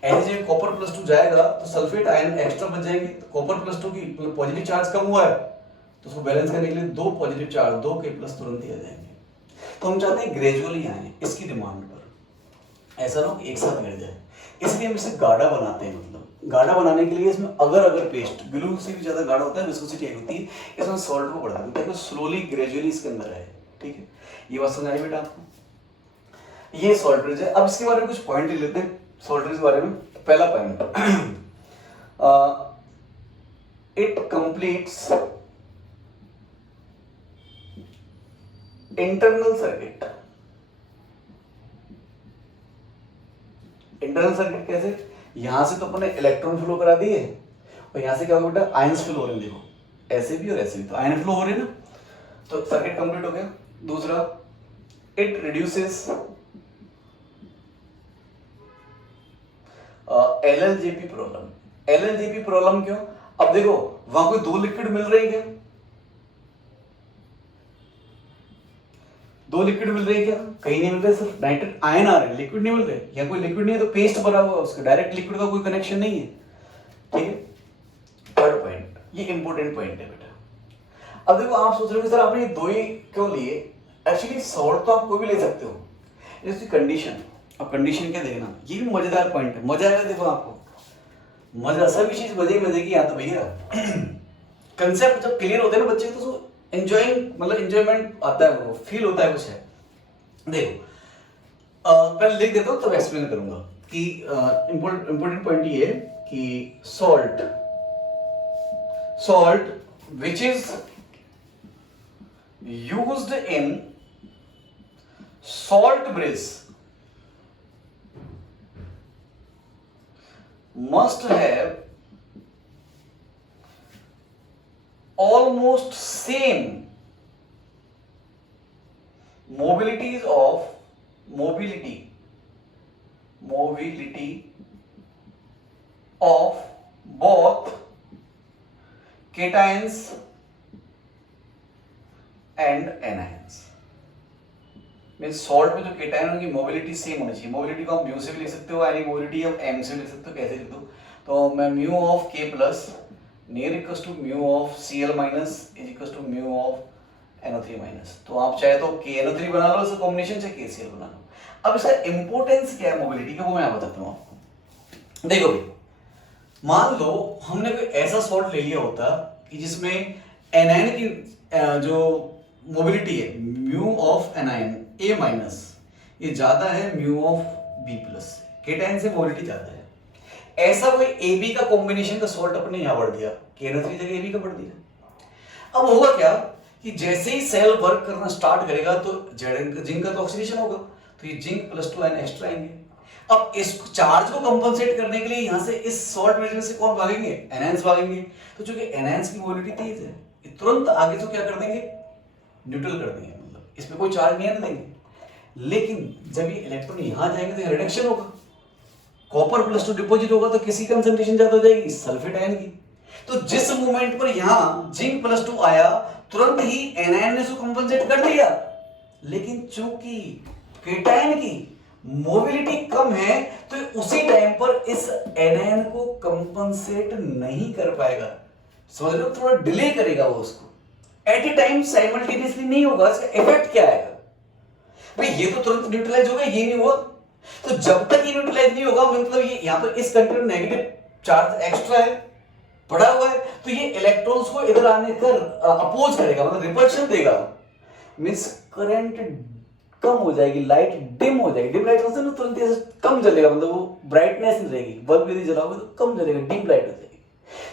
ऐसे जब कॉपर +2 जाएगा तो सल्फेट आयन एक्स्ट्रा बच जाएंगे, तो कॉपर +2 की पॉजिटिव चार्ज कम हुआ है, तो उसको बैलेंस करने के लिए 2 पॉजिटिव चार्ज, 2 K+ तुरंत ही आ जाएंगे। तो हम चाहते हैं ग्रेजुअली आए इसकी डिमांड पर, ऐसा ना एक साथ गिर जाए, इसलिए हम इसे गाढ़ा बनाते हैं। मतलब गाढ़ा बनाने के लिए इसमें अगर पेस्ट ग्लू से भी ज्यादा गाढ़ा होता है, विस्कोसिटी होती है, इसमें सॉल्ट को बढ़ा देते हैं, स्लोली ग्रेजुअली इसके अंदर है। ठीक है, ये बात समझ आई बेटा आपको। ये सॉल्ट ब्रिज है। अब इसके बारे में कुछ पॉइंट ले लेते हैं सॉल्ट ब्रिज के बारे में। पहला point, it completes internal circuit. Internal circuit कैसे, यहां से तो अपने इलेक्ट्रॉन फ्लो करा दिए, और यहां से क्या होगा बेटा, आयंस फ्लो हो रहे हैं, देखो ऐसे भी और ऐसे भी, तो आयन फ्लो हो रहे ना, तो सर्किट कंप्लीट हो गया। दूसरा, it reduces LLJP problem. LLJP problem क्यों? अब देखो वहां कोई दो लिक्विड मिल रही है क्या? दो लिक्विड मिल रही है क्या? कहीं नहीं मिल रहे, सिर्फ नाइट्रेट आयन आ रहे हैं, लिक्विड नहीं मिल रहे। या कोई लिक्विड नहीं है तो पेस्ट भरा हुआ है उसका, डायरेक्ट लिक्विड का कोई कनेक्शन नहीं है। ठीक है, थर्ड पॉइंट, ये इंपॉर्टेंट पॉइंट है बेटा। अब देखो आप सोच रहे हो सर आपने दो ही क्यों लिए? एक्चुअली सॉल्ट तो आप कोई भी ले सकते हो, इसकी कंडीशन। अब कंडीशन क्या देखना, ये भी मजेदार पॉइंट है, मजा आएगा देखो आपको, मजा सभी चीज मजे ही मजे की। यहाँ तो भैया कंसेप्ट जब क्लियर होते हैं ना बच्चे को, तो एंजॉइंग मतलब एंजॉयमेंट आता है, वो फील होता है कुछ है। देखो पहले लिख देता हूँ तब एक्सप्लेन करूंगा कि इंपॉर्टेंट पॉइंट ये है कि salt which is used in salt bridge must have almost same mobility of both cations and anions। Means salt में जो केटायन उनकी मोबिलिटी सेम होनी चाहिए। मोबिलिटी को आप म्यू से भी लिख सकते हो, यानी मोबिलिटी ऑफ एम से लिख सकते हो, कैसे लिख दो? तो मैं mu of K plus near equals to mu of Cl minus is equals to mu of NO3 minus. तो आप चाहे तो KNO3 बना लो इसका कॉम्बिनेशन, चाहे KCl बना लो। अब इसका इंपॉर्टेंस क्या है मोबिलिटी का, वो मैं बताता हूँ आपको। देखो भाई, मान लो हमने कोई ऐसा सॉल्ट ले लिया होता कि जिसमें एनायन की जो मोबिलिटी है mu of anion A minus ये ज्यादा है mu of B plus, cation से मोबिलिटी ज्यादा है। ऐसा कोई AB का कॉम्बिनेशन का सॉल्ट अपने यहां बढ़ दिया, KNO3 जगह AB का बढ़ दिया। अब होगा क्या कि जैसे ही सेल वर्क करना स्टार्ट करेगा तो जिंक का तो ऑक्सीडेशन होगा, तो ये जिंक प्लस 2 आयन एक्स्ट्रा आएंगे। अब इस चार्ज को कंपनसेट करने के लिए यहां से इस सॉल्ट मेटेरियल से कौन भागेंगे? एनायंस भागेंगे। तो चूंकि एनायंस की मोबिलिटी तेज है, ये तुरंत आगे तो क्या कर देंगे? न्यूट्रल कर देंगे, मतलब इसमें कोई चार्ज नहीं आने देंगे। लेकिन जब ये इलेक्ट्रॉन यहां जाएंगे तो रिडक्शन होगा, कॉपर प्लस 2 डिपॉजिट होगा, तो किसी कंसंट्रेशन ज्यादा हो जाएगी सल्फेट आयन की। तो जिस मोमेंट पर यहां जिंक प्लस 2 आया तुरंत ही एनायन ने उसको कंपनसेट कर दिया। लेकिन चूंकि केटायन की मोबिलिटी कम है तो उसी टाइम पर इस एनायन को कंपनसेट नहीं कर पाएगा। समझ रहे हो, थोड़ा डिले करेगा वो उसको, एट ए टाइम साइमल्टेनियसली नहीं होगा। इसका इफेक्ट क्या आएगा भाई? ये तो तुरंत न्यूट्रलाइज हो गया, ये नहीं हुआ। तो जब तक ये न्यूट्रलाइज नहीं होगा, मतलब ये यहां पर इस कंटेनर नेगेटिव चार्ज एक्स्ट्रा है, पड़ा हुआ है, तो ये इलेक्ट्रॉन्स को इधर आने कर अपोज करेगा, मतलब रिपल्शन देगा। मींस करंट कम हो जाएगी, लाइट डिम हो जाएगी। डिम लाइट होता है ना, तुरंत ऐसे कम जलेगा, मतलब वो ब्राइटनेस नहीं रहेगी। बल्ब यदि जलाओगे तो कम जलेगा, डिम लाइट हो जाएगी।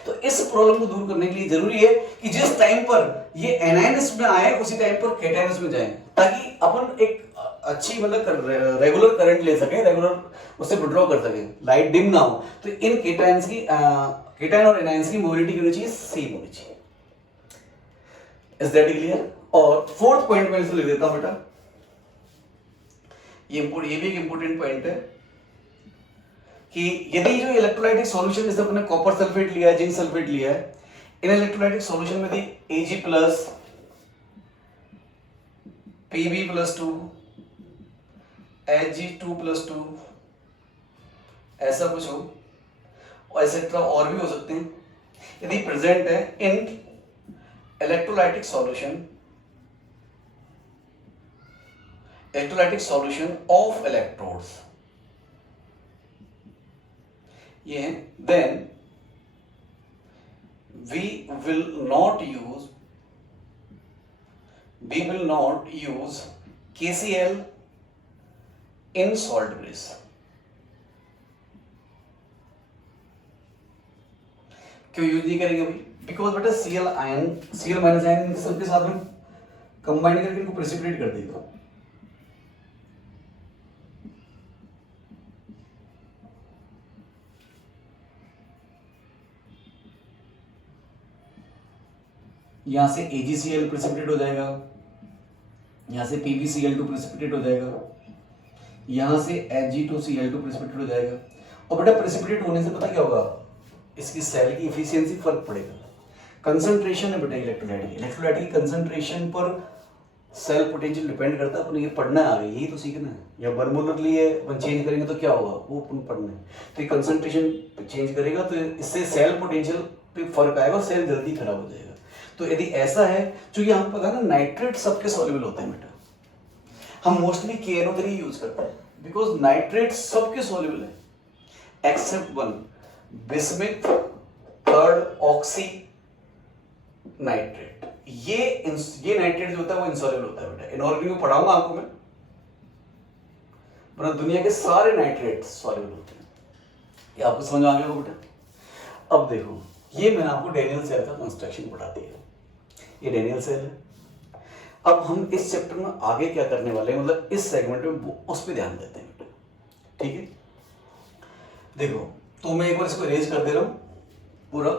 तो इस प्रॉब्लम को दूर करने के लिए जरूरी है कि जिस टाइम पर ये एनायन इसमें आए उसी टाइम पर केटायन इसमें जाए, ताकि अपन एक अच्छी मतलब रेगुलर करंट ले सके, रेगुलर उससे विड्रॉ कर सके, लाइट डिम ना हो। तो इन केटायंस की केटायन और एनायंस की मोबिलिटी होनी चाहिए सेम होनी चाहिए। Is that clear? और फोर्थ पॉइंट में इसको लिख देता हूं बेटा, ये भी एक इंपॉर्टेंट पॉइंट है कि यदि जो इलेक्ट्रोलाइटिक सॉल्यूशन, जैसे अपने कॉपर सल्फेट लिया है, जिंक सल्फेट लिया है, इन इलेक्ट्रोलाइटिक सॉल्यूशन में यदि Ag plus Pb plus 2 Hg2 plus 2 ऐसा कुछ हो, एक्सेट्रा और भी हो सकते हैं, यदि प्रेजेंट है इन इलेक्ट्रोलाइटिक सॉल्यूशन ऑफ इलेक्ट्रोड्स, ये है, then we will not use KCl in salt base। क्यों यूज नहीं करेंगे भाई? बिकॉज बेटा Cl माइनस आयन सबके साथ में कंबाइन करके इनको प्रेसिपिटेट कर देगा। यहाँ से AgCl प्रेसिपिटेट हो जाएगा, यहाँ से PbCl2 प्रेसिपिटेट हो जाएगा, यहाँ से Ag2Cl2 प्रेसिपिटेट हो जाएगा। और बेटा प्रेसिपिटेट होने से पता क्या होगा, इसकी सेल की इफिशियंसी फर्क पड़ेगा। कंसंट्रेशन है बेटा इलेक्ट्रोलाइट की कंसंट्रेशन पर सेल पोटेंशियल डिपेंड करता है। अपन ये पढ़ना है आगे, यही तो सीखना है। या वन मोलर लिए अपन चेंज करेंगे तो क्या होगा, वो अपन पढ़ना है। तो ये कंसंट्रेशन चेंज करेगा तो इससे सेल पोटेंशियल पे फर्क आएगा और सेल जल्दी खराब हो जाएगा। तो यदि ऐसा है, चूंकि हमको पता है ना नाइट्रेट सबके सॉल्युबल होते हैं बेटा, हम मोस्टली KNO3 यूज करते हैं बिकॉज नाइट्रेट सबके सॉल्युबल है except one, bismuth, third oxy nitrate. ये नाइट्रेट जो होता है वो इनसॉल्युबल होता है बेटा। इनऑर्गेनिक में पढ़ाऊंगा आपको मैं, वरना दुनिया के सारे नाइट्रेट सॉल्युबल होते हैं। ये आपको समझ में आ गया बेटा। अब देखो, ये मैंने आपको डेनियल सेल का कंस्ट्रक्शन पढ़ा दिया, ये डेनियल सेल है। अब हम इस चैप्टर में आगे क्या करने वाले हैं, मतलब इस सेगमेंट में उस पर ध्यान देते हैं बेटा, ठीक है। देखो तो मैं एक बार इसको इरेज कर दे रहा हूं पूरा।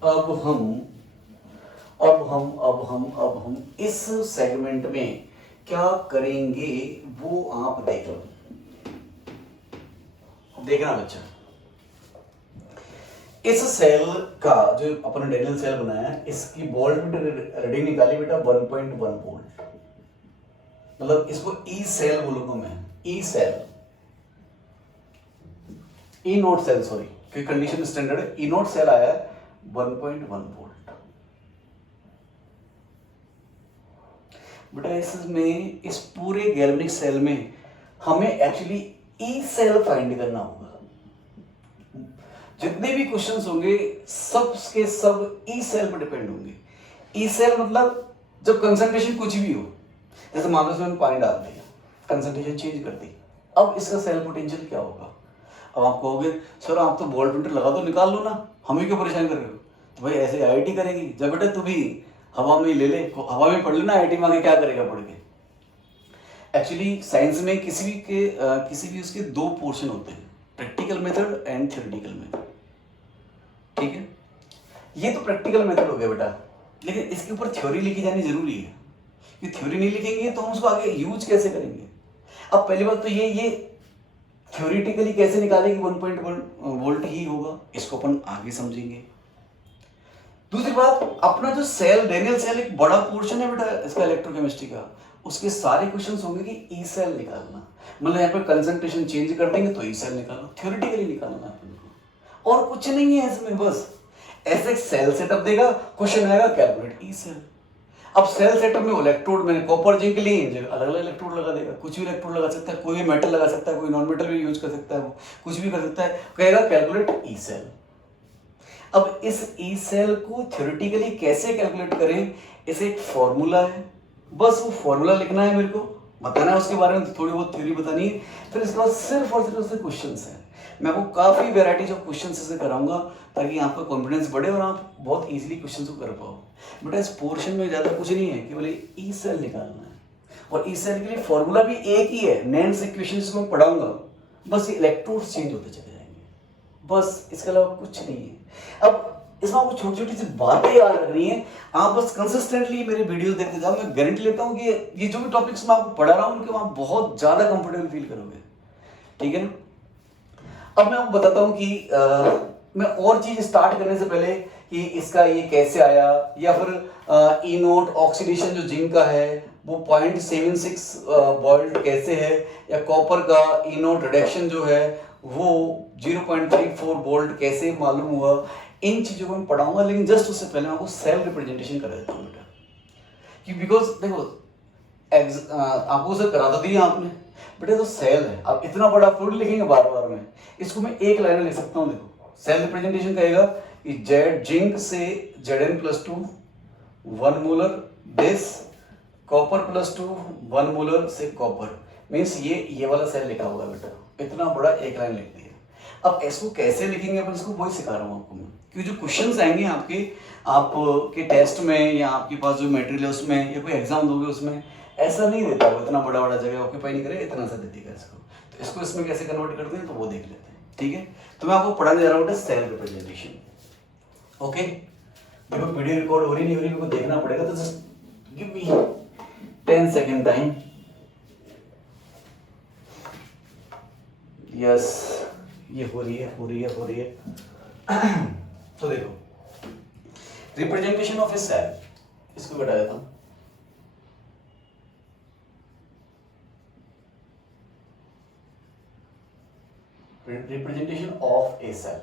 अब हम इस सेगमेंट में क्या करेंगे वो आप देख लो, देखना बच्चा। इस सेल का जो अपन डेनियल सेल बनाया है, इसकी वोल्ट रीडिंग निकाली बेटा 1.1 वोल्ट। मतलब इसको ई सेल बोलूंगा मैं, ई सेल, ई नोट सेल, सॉरी क्योंकि कंडीशन स्टैंडर्ड है। ई नोट सेल आया 1.1 वोल्ट। बेटा इसमें, इस पूरे गैल्वेनिक सेल में हमें एक्चुअली ई सेल फाइंड करना होगा। जितने भी क्वेश्चंस होंगे सब के सब ई सेल पर डिपेंड होंगे। ई सेल मतलब जब कंसंट्रेशन कुछ भी हो, जैसे मान लो इसमें पानी डाल दिया, कंसंट्रेशन चेंज कर दी, अब इसका सेल पोटेंशियल क्या होगा। अब आप कहोगे सर आप तो वोल्टमीटर लगा दो, निकाल लो ना, हमें क्यों परेशान कर रहे हो। तो भाई ऐसे IIT करेगी, जब बेटा तू भी हवा में ले ले, हवा में पढ़ लेना, IIT में आगे क्या करेगा पढ़ के। एक्चुअली साइंस में किसी भी उसके दो पोर्शन होते हैं, practical method and theoretical method, ठीक है। ये तो प्रैक्टिकल मेथड हो गया बेटा, लेकिन इसके ऊपर थ्योरी लिखी जानी जरूरी है। ये थ्योरी नहीं लिखेंगे तो हम उसको आगे यूज कैसे करेंगे। अब पहली बात तो ये थ्योरेटिकली कैसे निकालेंगे 1.1 वोल्ट ही होगा, इसको अपन आगे समझेंगे। दूसरी बात, अपना जो सेल डेनियल सेल एक बड़ा पोर्शन है बेटा इसका इलेक्ट्रोकेमिस्ट्री का, उसके सारे क्वेश्चंस होंगे कि ई सेल निकालना, मतलब यहाँ पर कंसंट्रेशन चेंज कर देंगे तो ई सेल निकालना, थ्योरेटिकली निकालना है अपन को, और कुछ नहीं है इसमें। बस ऐसे सेल सेटअप देगा, क्वेश्चन आएगा कैलकुलेट ई सेल। अब सेल सेटअप में इलेक्ट्रोड, मैंने कॉपर जिंक लिए, अलग अलग इलेक्ट्रोड लगा देगा, कुछ भी इलेक्ट्रोड लगा सकता है, कोई भी मेटल लगा सकता है, कोई नॉन मेटल भी यूज कर सकता है, वो कुछ भी कर सकता है, कहेगा कैलकुलेट ई सेल। अब इस ई सेल को थ्योरेटिकली कैसे कैलकुलेट करें, इसे एक फॉर्मूला है, बस वो फॉर्मूला लिखना है, मेरे को बताना है उसके बारे में, थोड़ी बहुत थ्योरी बतानी है, फिर इसके बाद सिर्फ और सिर्फ उससे क्वेश्चंस हैं। मैं आपको काफ़ी वेराइटीज ऑफ क्वेश्चन से कराऊंगा ताकि आपका कॉन्फिडेंस बढ़े और आप बहुत इजीली क्वेश्चन को कर पाओ। बेटा इस पोर्शन में ज़्यादा कुछ नहीं है, केवल ई सेल निकालना है, और ई सेल के लिए फॉर्मूला भी एक ही है, नैंस इक्वेशंस में पढ़ाऊंगा, बस ये इलेक्ट्रोड्स चेंज होते चले जाएंगे, बस इसके अलावा कुछ नहीं है। अब इसमें आपको छोटी छोटी सी बातें याद रखनी है, आप बस कंसिस्टेंटली मेरे वीडियोस देखते जाओ। मैं गारंटी लेता हूँ कि ये जो भी टॉपिक्स मैं आपको पढ़ा रहा हूँ उनके आप बहुत ज़्यादा कंफर्टेबल फील करोगे, ठीक है ना। अब मैं आपको बताता हूँ कि मैं और चीज स्टार्ट करने से पहले कि इसका ये कैसे आया, या फिर ई नोट ऑक्सीडेशन जो जिंक का है वो 0.76 वोल्ट कैसे है, या कॉपर का ई नोट रिडक्शन जो है वो 0.34 वोल्ट कैसे मालूम हुआ, इन चीजों को मैं पढ़ाऊंगा। लेकिन जस्ट उससे पहले मैं आपको सेल रिप्रेजेंटेशन कर देता हूँ बेटा, कि बिकॉज देखो आपको उसे करा तो दिया आपने बेटा, तो सेल है, अब इतना बड़ा फ्लूइड लिखेंगे बार बार में, इसको मैं एक लाइन में लिख सकता हूँ। देखो सेल रिप्रेजेंटेशन कहेगा कि जेड जिंक से Zn+2 1 molar this, copper +2 1 molar से कॉपर, मीन्स ये वाला सेल लिखा हुआ है बेटा, इतना बड़ा एक लाइन लिख दिया। अब इसको कैसे लिखेंगे अपन, इसको वही सिखा रहा हूँ आपको मैं, क्योंकि जो क्वेश्चंस आएंगे आपके टेस्ट में या आपके पास जो मटेरियल है उसमें, या कोई एग्जाम दोगे उसमें ऐसा नहीं देता वो, इतना बड़ा बड़ा जगह ऑक्यूपाई नहीं करे, इतना सा देती है इसको। तो इसको इसमें कैसे कन्वर्ट करते हैं तो वो देख लेते हैं। ठीक है, तो मैं आपको पढ़ाने जा रहा हूँ सेल रिप्रेजेंटेशन। ओके, देखो वीडियो रिकॉर्ड हो रही नहीं हो रही, मेरे को देखना पड़ेगा, तो just give me 10 second time. Yes, ये हो रही है, हो रही है, हो रही है। तो देखो रिप्रेजेंटेशन ऑफ ए सेल, इसको बता देता हूं। रिप्रेजेंटेशन ऑफ ए सेल,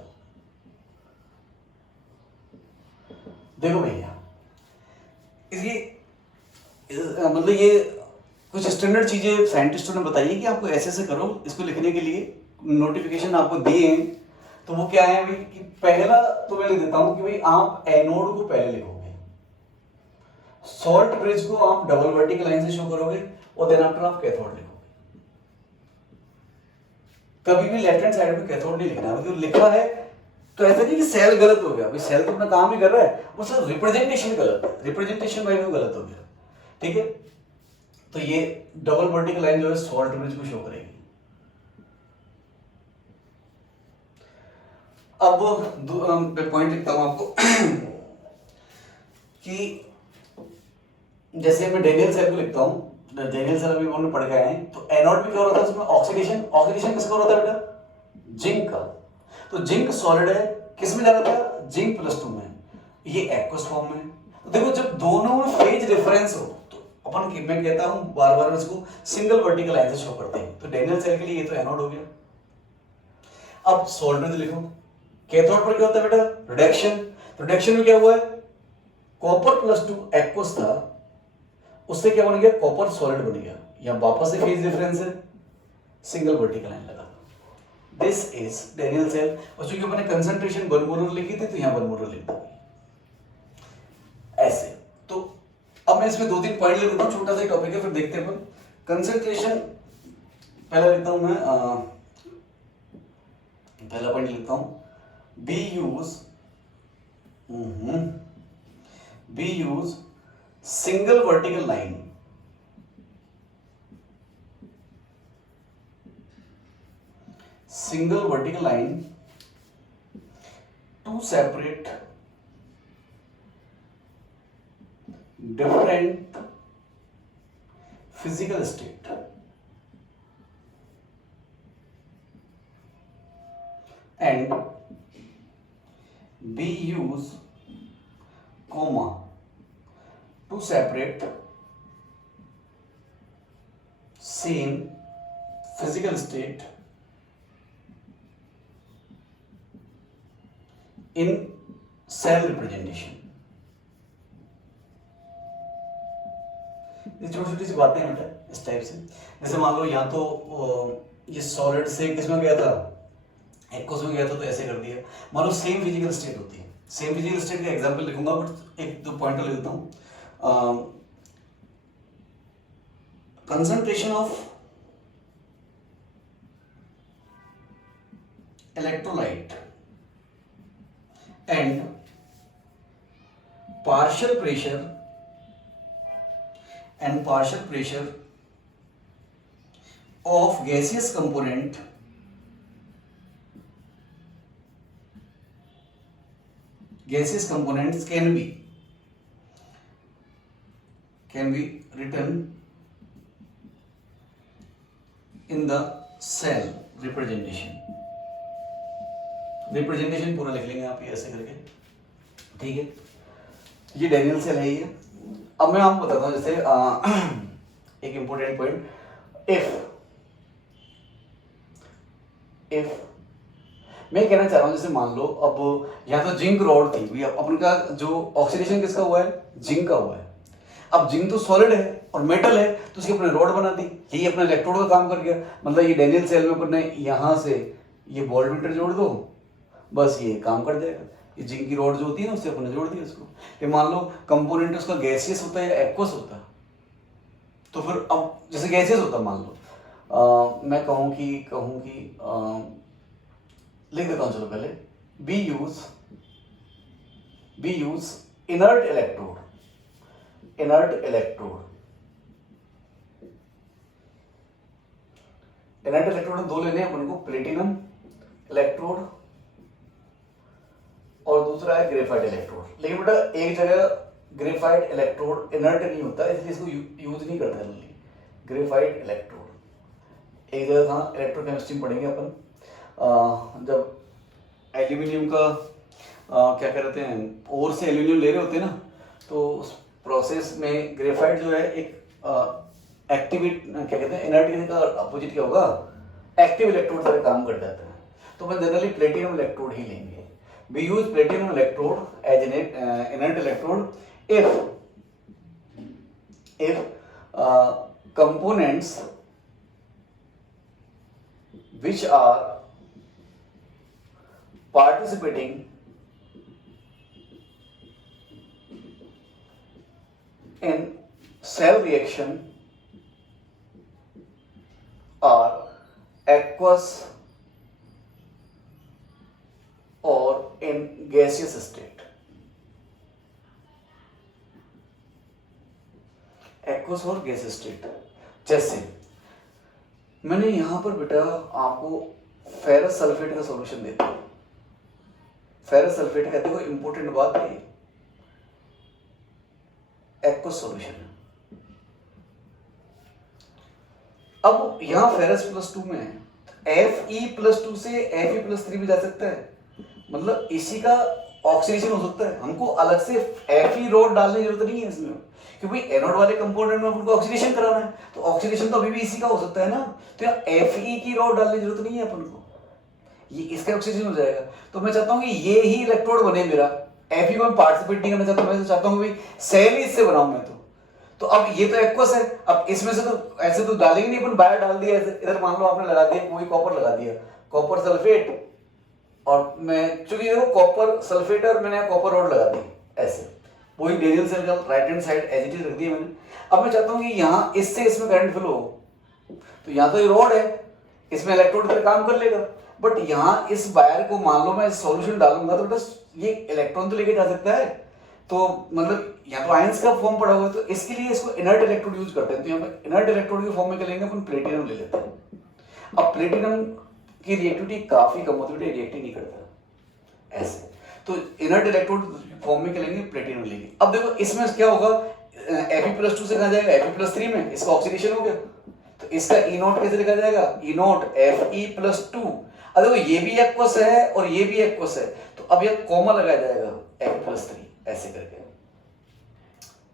देखो भैया मतलब ये कुछ स्टैंडर्ड चीजें साइंटिस्टों ने बताई है कि आपको ऐसे ऐसे करो। इसको लिखने के लिए नोटिफिकेशन आपको दिए हैं, तो वो क्या है भाई कि पहला तो मैं लिख देता हूं कि भाई आप एनोड को पहले लिखोगे, सॉल्ट ब्रिज को आप डबल वर्टिकल लाइन से शो करोगे, और देन आफ्टर आप कैथोड लिखोगे। कभी भी लेफ्ट हैंड साइड में कैथोड नहीं लिखना है, मतलब लिखा है तो ऐसा नहीं कि सेल गलत हो गया, भाई सेल तो अपना काम ही कर रहा है, वो सिर्फ रिप्रेजेंटेशन गलत है, रिप्रेजेंटेशन भाई वो गलत हो गया। ठीक है, तो ये डबल वर्टिकल लाइन जो है सॉल्ट ब्रिज को शो करेगी। अब पॉइंट लिखता हूं आपको कि जैसे मैं डेनियल सेल को लिखता हूं, डेनियल सेल अभी हमने पढ़ के आए हैं, तो एनोड में क्या हो रहा था, उसमें ऑक्सीडेशन, ऑक्सीडेशन किसका हो रहा था बेटा, जिंक का। तो जिंक सॉलिड है, किस में जा रहा था, जिंक +2 में, ये एक्वस फॉर्म में। तो देखो जब दोनों में फेज डिफरेंस हो तो अपन मैं कहता हूं बार बार इसको सिंगल वर्टिकल लाइन से शो करते हैं। तो डेनियल सेल के लिए ये तो एनोड हो गया। अब सॉल्ट में लिखो, कैथोड पर क्या होता है बेटा, रिडक्शन। रिडक्शन में क्या हुआ है, कॉपर +2 एक्वस था, उससे क्या बन गया, कॉपर सॉलिड बन गया। यहां वापस से फेज डिफरेंस है, सिंगल वर्टिकल लाइन लगा। This is Daniel cell. और चूंकि मैंने कंसंट्रेशन 1 मोलर लिखी थी, तो यहां 1 मोलर लिख दूंगी ऐसे। तो अब मैं इसमें 2-3 पॉइंट लिख देता हूं, छोटा सा टॉपिक है, फिर देखते हैं अपन। कंसंट्रेशन पहला लिखता हूं मैं, पहला पॉइंट लिखता हूं, B use single vertical line to separate different physical state and be use comma to separate same physical state in cell representation। ये छोटी छोटी सी बातें हैं बेटा इस टाइप से। जैसे मान लो यहाँ तो ये सॉलिड से किसमें गया था, एक्वस में गया था, तो ऐसे कर दिया। मान लो सेम फिजिकल स्टेट होती है, सेम फिजिकल स्टेट का एग्जांपल लिखूंगा, बट एक दो पॉइंट लिख देता हूँ। Concentration of electrolyte and partial pressure of gaseous component gaseous components can be written in the cell representation। Representation पूरा लिख लेंगे आप ये ऐसे करके, ठीक है। ये डेनियल सेल है ये। अब मैं आपको बताता हूँ, जैसे एक इंपॉर्टेंट पॉइंट, इफ मैं कहना चाह रहा हूँ, जैसे मान लो अब यहाँ तो जिंक रॉड थी, भैया अपन का जो ऑक्सीडेशन किसका हुआ है, जिंक का हुआ है। अब जिंक तो सॉलिड है और मेटल है, तो उसकी अपने रॉड बना दी, यही अपना इलेक्ट्रोड का काम कर गया। मतलब ये डेनियल सेल में अपन ने यहाँ से ये वोल्टमीटर जोड़ दो, बस ये काम कर जाएगा। ये जिंक की रॉड जो होती है ना, उससे अपन ने जोड़ दिया इसको। ये मान लो कंपोनेंट उसका गैसियस होता है या एक्वस होता है, तो फिर अब जैसे गैसियस होता मान लो मैं कहूँ कि लिख देता हूँ, चलो पहले बी यूज इनर्ट इलेक्ट्रोड दो लेने हैं अपन को, प्लेटिनम इलेक्ट्रोड और दूसरा है ग्रेफाइट इलेक्ट्रोड। लेकिन बेटा एक जगह ग्रेफाइट इलेक्ट्रोड इनर्ट नहीं होता, इसलिए इसको यूज नहीं करते जल्दी। ग्रेफाइट इलेक्ट्रोड एक जगह था, इलेक्ट्रोकेमिस्ट्री में पढ़ेंगे अपन जब एल्यूमिनियम का क्या कहते हैं ओर से एल्यूमिनियम ले रहे होते हैं ना, तो उस प्रोसेस में ग्रेफाइट जो है एक एक्टिविट क्या कहते हैं इनर्ट का अपोजिट क्या होगा, एक्टिव इलेक्ट्रोड तरह काम कर जाता है। तो मैं जनरली प्लेटिनम इलेक्ट्रोड ही लेंगे। We use platinum electrode as an inert electrode if components which are participating in cell reaction are aqueous or in gaseous state। Aqueous और गैसियस स्टेट। जैसे मैंने यहां पर बेटा आपको फेरस सल्फेट का सॉल्यूशन देता हूं। फेरस सल्फेट का देखो इंपॉर्टेंट बात है, एक्वस सॉल्यूशन है। अब यहां फेरस +2 में Fe+2 से Fe+3 में जा सकता है, मतलब इसी का ऑक्सीडेशन हो सकता है। हमको अलग से Fe रोड डालने की जरूरत नहीं है इसमें, क्योंकि एनोड वाले कंपोनेंट में हमको ऑक्सीडेशन कराना है, तो ऑक्सीडेशन तो अभी भी इसी का हो सकता है ना, तो यहाँ Fe की रोड डालने की जरूरत नहीं है अपन को, ये इसका ऑक्सीडेशन हो जाएगा। तो मैं चाहता हूँ कि ये ही इलेक्ट्रोड बने मेरा, Fe को मैं पार्टिसिपेट नहीं करना चाहता, मैं तो चाहता हूँ भाई सेल ही इससे बनाऊं मैं तो अब ये तो एक्वस है, अब इसमें से तो ऐसे तो डालेंगे नहीं अपन, बायर डाल दिया ऐसे, इधर मान लो आपने लगा दिया कोई कॉपर लगा दिया, कॉपर सल्फेट, और मैं चूंकि देखो कॉपर सल्फेट और मैंने कॉपर रोड लगा दी ऐसे, वही डेरियल सेल का right hand side as it is रख दिया मैंने। अब मैं चाहता हूँ कि यहाँ इससे इसमें करंट फ्लो हो, तो यहाँ तो ये रोड है, इसमें इलेक्ट्रोड पर काम कर लेगा, बट यहाँ इस वायर को मान लो मैं सॉल्यूशन डालूंगा तो बस ये इलेक्ट्रॉन तो लेके जा सकता है, तो मतलब यहाँ तो आयंस का फॉर्म पड़ा हुआ है, तो इसके लिए इसको इनर्ट इलेक्ट्रोड यूज करते हैं। तो यहाँ पर इनर्ट इलेक्ट्रोड के फॉर्म में क्या लेंगे अपन, प्लेटिनम ले लेते हैं। अब प्लेटिनम की रिएक्टिविटी काफी कम होती है, रिएक्ट ही नहीं करता ऐसे, तो इनर्ट इलेक्ट्रोड फॉर्म में क्या लेंगे, प्लेटिनम लेंगे। अब देखो इसमें क्या होगा, Fe+2 से कहा जाएगा Fe+3 में, इसका ऑक्सीडेशन हो गया, तो इसका E नोट कैसे लिखा जाएगा, E नोट Fe+2। अब देखो ये भी एक्वस है और ये भी एक्वस है, तो अब ये कॉमा लगाया जाएगा Fe+3 ऐसे करके,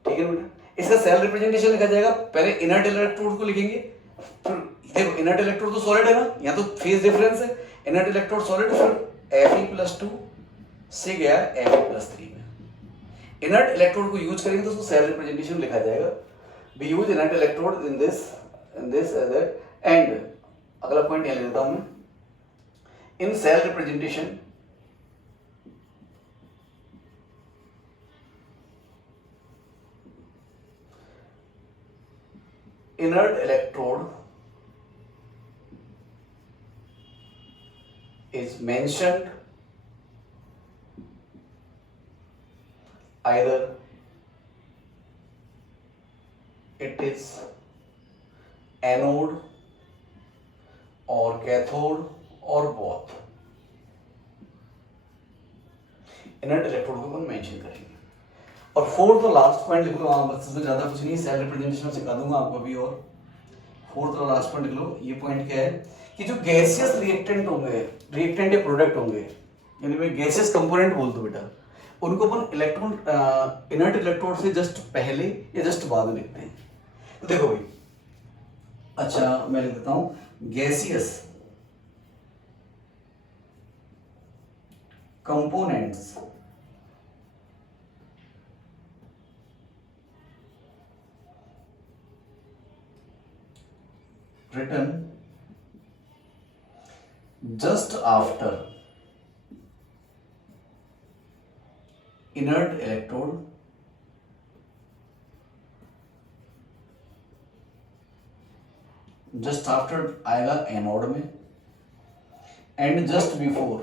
ठीक है बेटा। इसका सेल रिप्रेजेंटेशन लिखा जाएगा, पहले इनर्ट इलेक्ट्रोड को लिखेंगे, फिर देखो इनर्ट इलेक्ट्रोड तो सॉलिड है ना, यहाँ तो फेज डिफरेंस है, इनर्ट इलेक्ट्रोड सॉलिड, फिर Fe+2 से गया Fe+3 में। इनर्ट इलेक्ट्रोड को यूज करेंगे तो उसको सेल रिप्रेजेंटेशन लिखा जाएगा, we use inert electrode in this that, and अगला पॉइंट यहाँ ले लेता हूं मैं, in cell representation inert electrode is mentioned either it is anode or cathode or both। Inert electrode को अपन मेंशन करेंगे। और फोर्थ और लास्ट पॉइंट लिख लो, हाँ बस इसमें ज्यादा कुछ नहीं, सेल रिप्रेजेंटेशन सिखा दूंगा आपको अभी। और फोर्थ और लास्ट पॉइंट लिख लो, ये पॉइंट क्या है कि जो गैसियस रिएक्टेंट होंगे, रिएक्टेंट या प्रोडक्ट होंगे, यानी मैं गैसियस कंपोनेंट बोल दूं बेटा, उनको अपन इलेक्ट्रॉन इनर्ट इलेक्ट्रोड से जस्ट पहले या जस्ट बाद में लिखते हैं। तो देखो भाई, अच्छा मैं लिख देता हूं gaseous components written just after inert electrode just after आएगा एनोड में, and just before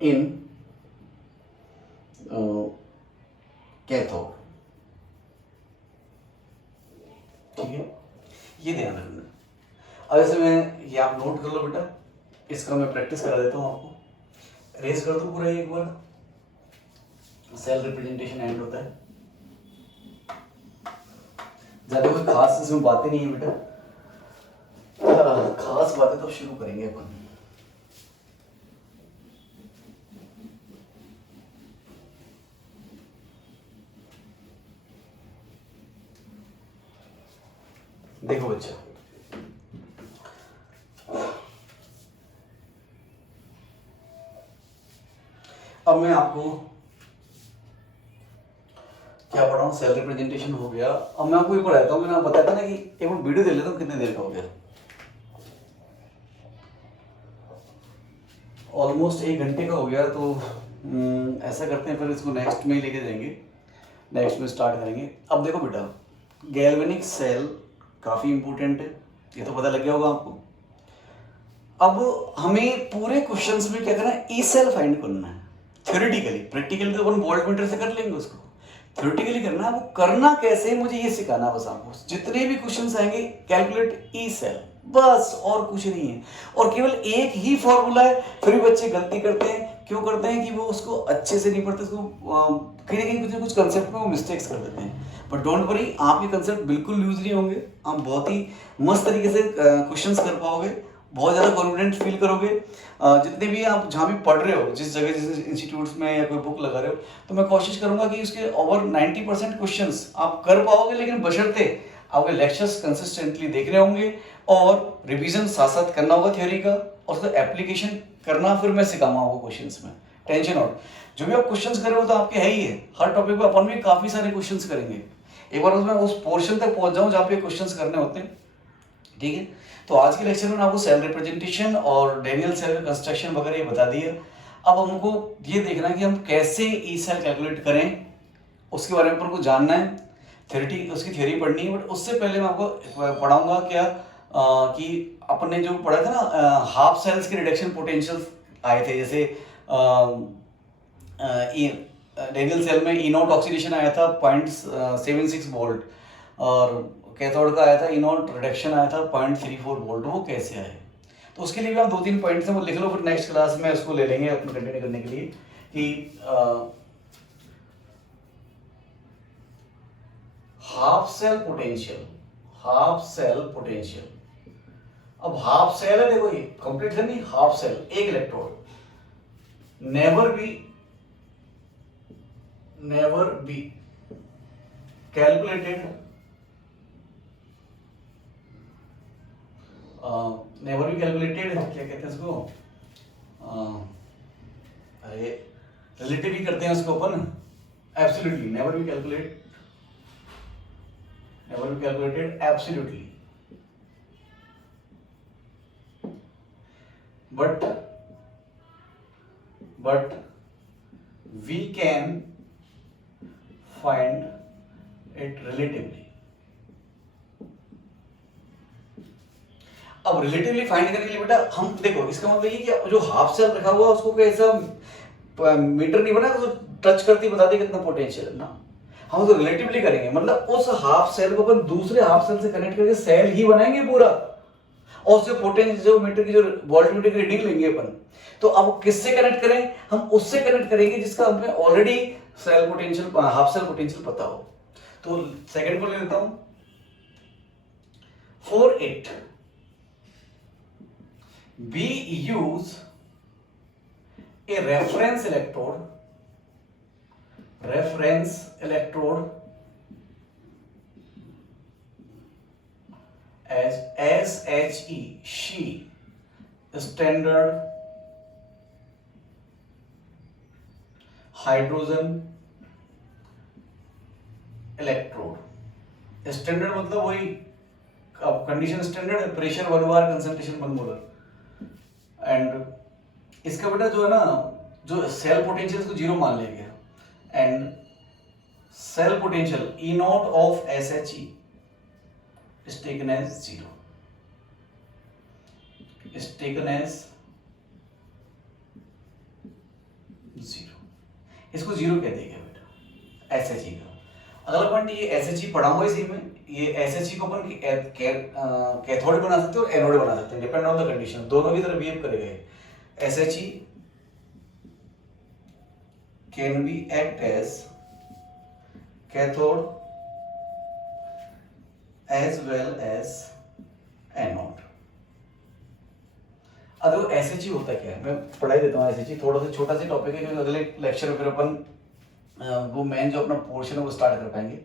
in cathode. इसका मैं प्रैक्टिस करा देता हूँ आपको। रेज कर दो पूरा एक बार, सेल रिप्रेजेंटेशन एंड होता है। ज्यादा कोई खास इसमें बातें नहीं है बेटा, खास बातें तो शुरू करेंगे अपन। देखो बच्चा, अब मैं आपको क्या पढ़ा हूँ, सेल रिप्रेजेंटेशन हो गया। अब मैं आपको ये पढ़ाता हूँ, मैंने आपको बताया था ना कि एक बार वीडियो देख लेता हूँ कितने देर का हो गया। ऑलमोस्ट 1 घंटे का हो गया। तो ऐसा करते हैं, फिर इसको नेक्स्ट में ही लेके जाएंगे, नेक्स्ट में स्टार्ट करेंगे। अब देखो बेटा, गैल्वेनिक सेल काफ़ी इंपॉर्टेंट है, ये तो पता लग गया होगा आपको। अब हमें पूरे क्वेश्चंस में क्या करना है, ई सेल फाइंड करना है थ्योरेटिकली। प्रैक्टिकली तो अपन वोल्टमीटर से कर लेंगे उसको, थ्योरेटिकली करना है। वो करना कैसे है मुझे ये सिखाना बस आपको। जितने भी क्वेश्चंस आएंगे कैलकुलेट ई सेल, बस और कुछ नहीं है। और केवल एक ही फॉर्मूला है, फिर भी बच्चे गलती करते हैं। क्यों करते हैं कि वो उसको अच्छे से नहीं पढ़ते, उसको कहीं ना कहीं कुछ कंसेप्ट में वो मिस्टेक्स कर देते हैं। बट डोंट वरी, आपके कंसेप्ट बिल्कुल लूज नहीं होंगे, आप बहुत ही मस्त तरीके से क्वेश्चंस कर पाओगे, बहुत ज़्यादा कॉन्फिडेंट फील करोगे। जितने भी आप जहाँ भी पढ़ रहे हो, जिस जगह जिस इंस्टीट्यूट्स में या कोई बुक लगा रहे हो, तो मैं कोशिश करूंगा कि उसके ओवर 90% क्वेश्चंस आप कर पाओगे। लेकिन बशर्ते आपके लेक्चर्स कंसिस्टेंटली देखने होंगे और रिवीजन साथ साथ करना होगा थ्योरी का, और उसका एप्लीकेशन करना फिर मैं सिखाऊंगा आपको क्वेश्चंस में। टेंशन आउट, जो भी आप क्वेश्चंस कर रहे हो तो आपके है ही है। हर टॉपिक पे अपन भी काफ़ी सारे क्वेश्चंस करेंगे। एक बार उसमें उस पोर्शन तक पहुंच जाऊँ जहाँ पे क्वेश्चंस करने होते हैं, ठीक है। तो आज के लेक्चर में आपको सेल रिप्रेजेंटेशन और डेनियल सेल कंस्ट्रक्शन वगैरह ये बता दिया। अब हमको ये देखना है कि हम कैसे ई सेल कैलकुलेट करें, उसके बारे में अपन को जानना है, थ्योरी उसकी थ्योरी पढ़नी है। बट उससे पहले मैं आपको पढ़ाऊंगा क्या कि अपन ने जो पढ़ा था ना, हाफ सेल्स के रिडक्शन पोटेंशियल आए थे। जैसे डेनियल सेल में ई नॉट ऑक्सीडेशन आया था 0.76 वोल्ट, और कैथोड का आया था ई नॉट रिडक्शन आया था 0.34 वोल्ट। वो कैसे आए, तो उसके लिए भी आप 2-3 पॉइंट्स हैं वो लिख लो, फिर नेक्स्ट क्लास में उसको ले लेंगे अपने कंटिन्यू करने के लिए कि half cell potential, half cell potential. अब हाफ सेल है, देखो ये कंप्लीट है नहीं, हाफ सेल एक electrode, never be calculated, never be calculated, क्या कहते हैं इसको, अरे रिलेटिव ही करते हैं उसको अपन, absolutely never be calculated absolutely. but we can find it relatively। अब रिलेटिवली फाइंड करने के लिए बेटा हम देखो, इसका मतलब ये कि जो हाफ सेल रखा हुआ उसको कैसा मीटर नहीं बना तो टच करती बता दे कितना पोटेंशियल है ना, हम तो रिलेटिवली करेंगे। मतलब उस हाफ सेल को अपन दूसरे हाफ सेल से कनेक्ट करके सेल ही बनाएंगे पूरा, और उससे पोटेंशियल जो मीटर की जो वोल्टमीटर की रीडिंग लेंगे अपन। तो अब किससे कनेक्ट करें, हम उससे कनेक्ट करेंगे जिसका हमें already cell potential, half cell potential पता हो। तो सेकंड को ले लेता हूं, for it we use a reference electrode as SHE standard hydrogen electrode. Standard मतलब वही कंडीशन स्टैंडर्ड है, pressure 1 bar concentration 1 molar. And इसका बेटा जो है ना, जो सेल पोटेंशियल इसको 0 मान लेंगे, and cell potential E naught of SHE is taken as 0, is taken as 0। इसको 0 कहते हैं क्या बेटा, SHE का। अगला पॉइंट ये SHE पढ़ाऊंगा इसी में। ये SHE को अपन कैथोड बना सकते हैं और एनोड बना सकते हैं, डिपेंड ऑन द कंडीशन, दोनों की तरफ बिहेव करेगा। SHE can be act as cathode as well as anode. अगर SHE होता क्या है, मैं पढ़ाई देता हूँ। SHE थोड़ा सा छोटा सा टॉपिक है, क्योंकि अगले लेक्चर में फिर अपन वो मेन जो अपना पोर्शन है वो स्टार्ट कर पाएंगे।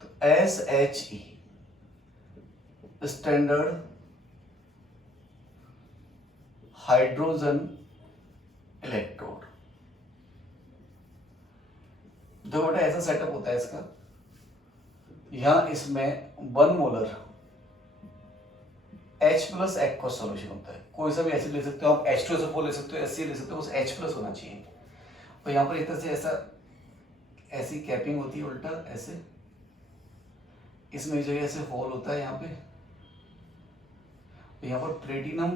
तो SHE स्टैंडर्ड हाइड्रोजन इलेक्ट्रोड। देखो बेटा ऐसा सेटअप होता है इसका, यहां इसमें 1 molar H plus aqueous solution होता है। कोई सा भी एसिड ले सकते हो आप, H2SO4 ले सकते हो, HCl ले सकते हो, बस H प्लस होना चाहिए। और यहाँ पर एक तरह से ऐसा ऐसी कैपिंग होती है उल्टा ऐसे, इसमें जो ऐसे होल होता है यहाँ पे। यहाँ पर प्लेटिनम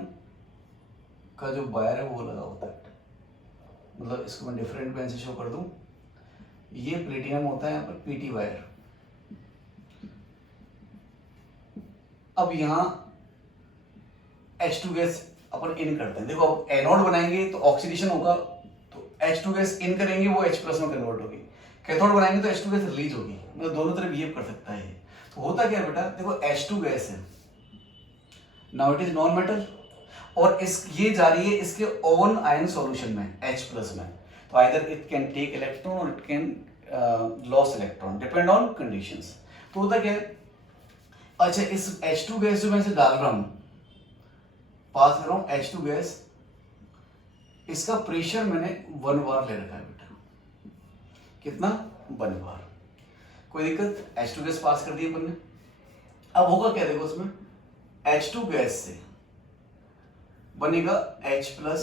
का जो वायर है वो लगा होता है, मतलब इसको मैं डिफरेंट पेन से शो कर दूं। ये प्लेटिनम होता है यहाँ पर PT वायर। अब यहाँ H2 गैस अपन इन करते हैं। देखो अब एनोड बनाएंगे तो ऑक्सीडेशन होगा, तो H2 गैस इन करेंगे वो H प्लस में कन्वर्ट होगी। कैथोड बनाएंगे तो H2 गैस रिलीज होगी, मतलब दोनों तरफ बिहेव कर सकता है। तो होता क्या है बेटा, देखो H2 गैस है, now it is non metal, और इस ये जा रही है इसके ओन आयन सॉल्यूशन में H प्लस में। तो either it can take electron और it can loss electron, depend on conditions. तो होता क्या है, अच्छा इस H2 गैस जो मैं इसे डाल रहा हूं, पास कर रहा हूं H2 गैस, इसका प्रेशर मैंने 1 बार ले रखा है बेटा। कितना? 1 बार। कोई दिक्कत? H2 गैस पास कर दी अपन ने। अब होगा क्या, देखो उसमें H2 गैस से बनेगा H plus,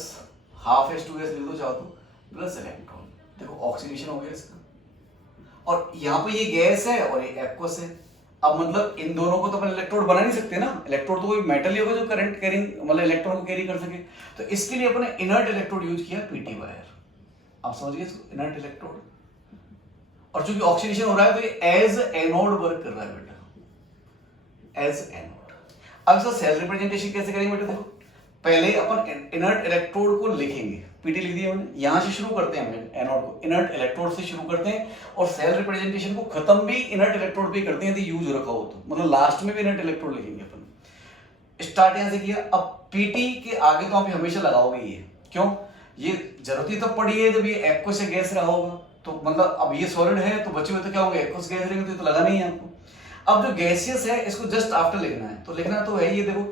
half H2 gas लिख दो चाहो तो, प्लस इलेक्ट्रॉन। देखो ऑक्सीडेशन हो गया इसका, और यहाँ पे ये गैस है और ये एक्वस है। अब मतलब इन दोनों को तो अपन इलेक्ट्रोड बना नहीं सकते ना, इलेक्ट्रोड तो कोई मेटल ही होगा जो करंट कैरिंग, मतलब इलेक्ट्रॉन को कैरी कर सके। तो इसके लिए अपन ने इनर्ट इलेक्ट्रोड यूज किया, PT वायर। आप समझ गए इसको, इनर्ट इलेक्ट्रोड। और चूंकि ऑक्सीडेशन हो रहा है तो ये एज एनोड वर्क कर रहा है बेटा, एज एनोड। अब इसका सेल रिप्रेजेंटेशन कैसे करेंगे बेटा, देखो पहले अपन इनर्ट इलेक्ट्रोड को लिखेंगे, PT लिख दिया मैंने। यहां से शुरू करते हैं हम एनोड को, इनर्ट इलेक्ट्रोड से शुरू करते हैं, और सेल रिप्रेजेंटेशन को खत्म भी इनर्ट इलेक्ट्रोड पे करते हैं यदि यूज रखा हो तो, मतलब लास्ट में भी इनर्ट इलेक्ट्रोड लिखेंगे अपन। स्टार्ट यहां से किया। अब PT के आगे तो आप हमेशा लगाओगे ये, क्यों? ये जरूरत ही तब पड़ी है जब ये एक्वस से गैस रहा होगा, तो मतलब अब ये सॉलिड है तो बचे हुए तो क्या होंगे, एक्वस गैस रहेंगे, तो ये तो लगाना ही है आपको। अब जो गैसियस है इसको जस्ट आफ्टर लिखना है, तो लिखना तो है ये, देखो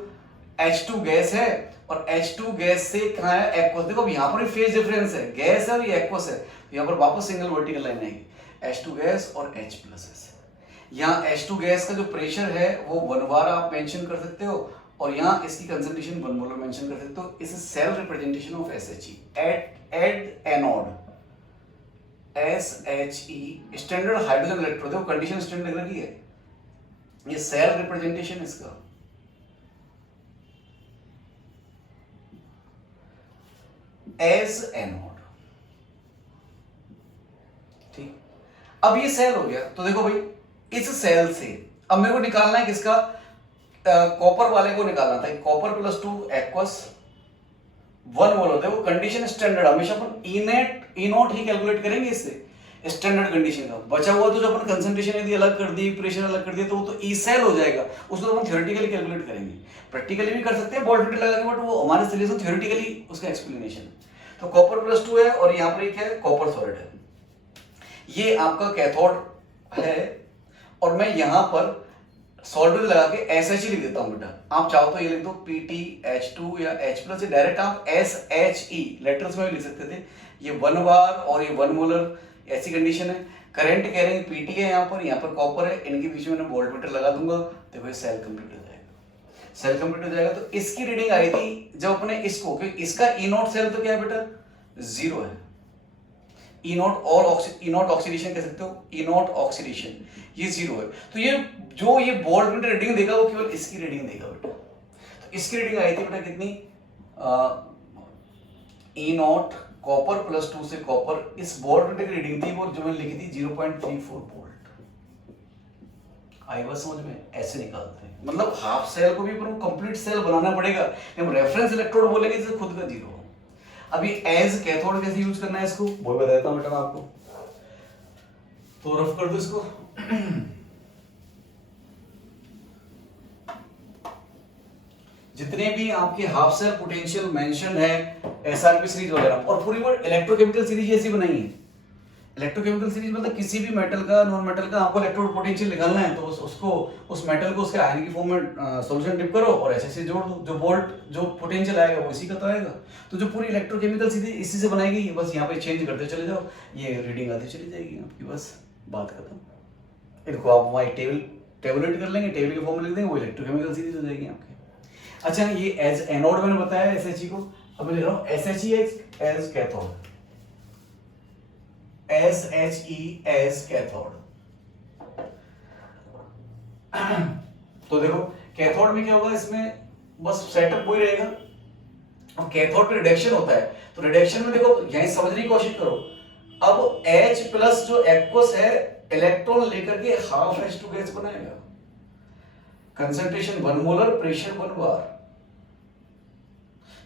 H2 गैस है और H2 गैस से कहाँ है, एक्वस। देखो अब यहाँ पर फेज डिफरेंस है, गैस है और ये एक्वस है, तो यहाँ पर वापस सिंगल वर्टिकल लाइन आएगी, H2 गैस और H प्लस है। यहाँ H2 गैस का जो प्रेशर है वो 1 बार आप मेंशन कर सकते हो, और यहाँ इसकी कंसंट्रेशन 1 मोलर मेंशन कर सकते हो। इस cell representation of SHE at anode, SHE standard hydrogen electrode. देखो कंडीशन स्टैंडर्ड लगी है, ये सेल रिप्रेजेंटेशन इसका एज एनोड। ठीक, अब ये सेल हो गया। तो देखो भाई इस सेल से अब मेरे को निकालना है किसका, कॉपर वाले को निकालना था। Copper plus 2 aqueous 1 molar. देखो कंडीशन स्टैंडर्ड, हमेशा अपन ई नॉट ही कैलकुलेट करेंगे इससे, स्टैंडर्ड कंडीशन का। बचा हुआ तो जो अपन कंसंट्रेशन यदि अलग कर दी, प्रेशर अलग कर दिया, तो वो तो ई सेल हो जाएगा, उसको तो अपन थ्योरेटिकली कैलकुलेट करेंगे। प्रैक्टिकली भी कर सकते हैं वोल्टमीटर लगा के, बट वो हमारे लिए तो थ्योरेटिकली उसका एक्सप्लेनेशन। तो कॉपर प्लस 2 है, और यहाँ पर क्या है, कॉपर सॉलिड है। ये आपका कैथोड है, और मैं यहाँ पर सॉल्वेंट लगा के SHE लिख देता हूँ बेटा। आप चाहो तो ये लिख दो PT H2 या H प्लस, डायरेक्ट आप SHE लेटर्स में भी लिख सकते थे। ये 1 बार और ये 1 मोलर, ऐसी कंडीशन है। करंट कैरिंग PT है यहाँ पर कॉपर है, इनके बीच में मैं वोल्टमीटर लगा दूंगा, देखो ये सेल कंप्लीट हो जाएगा। सेल कंप्लीट हो जाएगा तो इसकी रीडिंग आई थी जब अपने इसको, क्योंकि इसका ई नॉट सेल तो क्या है बेटा, 0 है। ई नॉट ऑक्सीडेशन कह सकते हो, ई नॉट ऑक्सीडेशन ये 0 है। तो ये जो ये वोल्टमीटर रीडिंग देगा वो केवल इसकी रीडिंग देगा बेटा। तो इसकी रीडिंग आई थी बेटा कितनी, ई नॉट कॉपर प्लस 2 से कॉपर, इस वोल्टमीटर की रीडिंग थी वो जो मैंने लिखी थी 0.34 वोल्ट। आई बात समझ में, ऐसे निकालते हैं। मतलब हाफ सेल को भी कंप्लीट सेल बनाना पड़ेगा। जब रेफरेंस इलेक्ट्रोड बोलेंगे तो खुद का 0। अभी एज कैथोड कैसे यूज करना है इसको वो बता देता हूँ बेटा मैं आपको। तो रफ कर दो इसको। जितने भी आपके हाफ सेल पोटेंशियल मेंशन है एसआरपी सीरीज वगैरह, और पूरी वर्ड इलेक्ट्रोकेमिकल सीरीज ऐसी बनाई है। इलेक्ट्रोकेमिकल सीरीज मतलब किसी भी मेटल का नॉन मेटल का आपको इलेक्ट्रोड पोटेंशियल निकालना है तो उसको उस मेटल को उसके आयन की फॉर्म में सॉल्यूशन डिप करो और ऐसे जोड़ दो, जो वोल्ट जो पोटेंशियल आएगा वो इसी का तो आएगा। तो जो पूरी इलेक्ट्रोकेमिकल सीरीज इसी से बनाई गई है, बस यहाँ पे चेंज करते चले जाओ, ये रीडिंग आती चली जाएगी आपकी, बस बात खत्म। इनको आप वहाँ टेबुलेट कर लेंगे, टेबल के फॉर्म में लिख देंगे, वो इलेक्ट्रोकेमिकल सीरीज हो जाएगी आपकी। अच्छा, ये एज एनोड मैंने बताया एसएचई को, अब मैं लिख रहा हूँ SHE as cathode, SHE as cathode. तो देखो कैथोड में क्या होगा, इसमें बस सेटअप वही रहेगा। अब कैथोड पे रिडक्शन होता है, तो रिडक्शन में देखो यहीं समझने की कोशिश करो। अब H प्लस जो एक्वस है इलेक्ट्रॉन लेकर के हाफ H2 गैस बनाएगा, कंसंट्रेशन 1 मोलर, प्रेशर 1 बार।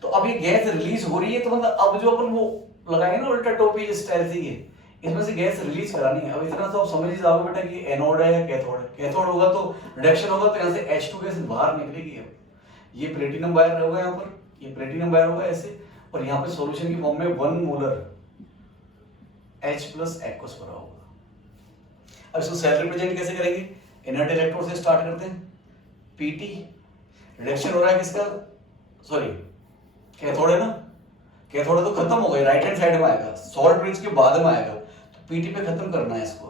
तो अब ये गैस रिलीज हो रही है, तो मतलब अब जो अपन वो लगाएंगे ना उल्टा टोपी इस स्टाइल से, ये इसमें से गैस रिलीज करानी है। अब इतना तो आप समझ ही जाओगे बेटा कि एनोड है या कैथोड है। कैथोड होगा तो रिडक्शन होगा, तो यहाँ से H2 गैस बाहर निकलेगी। अब ये प्लेटिनम वायर होगा, यहाँ पर ये प्लेटिनम वायर होगा ऐसे, और यहाँ पे सॉल्यूशन की फॉर्म में 1 मोलर H प्लस एक्वस भरा होगा। अब इसको सेल रिप्रेजेंट कैसे करेंगे, इनर्ट इलेक्ट्रोड से स्टार्ट करते हैं, Pt रिडक्शन हो रहा है किसका, सॉरी कैथोड है ना, कैथोड तो खत्म हो गई, राइट हैंड साइड में आएगा, सॉल्ट ब्रिज के बाद में आएगा, तो पीटी पे खत्म करना है इसको।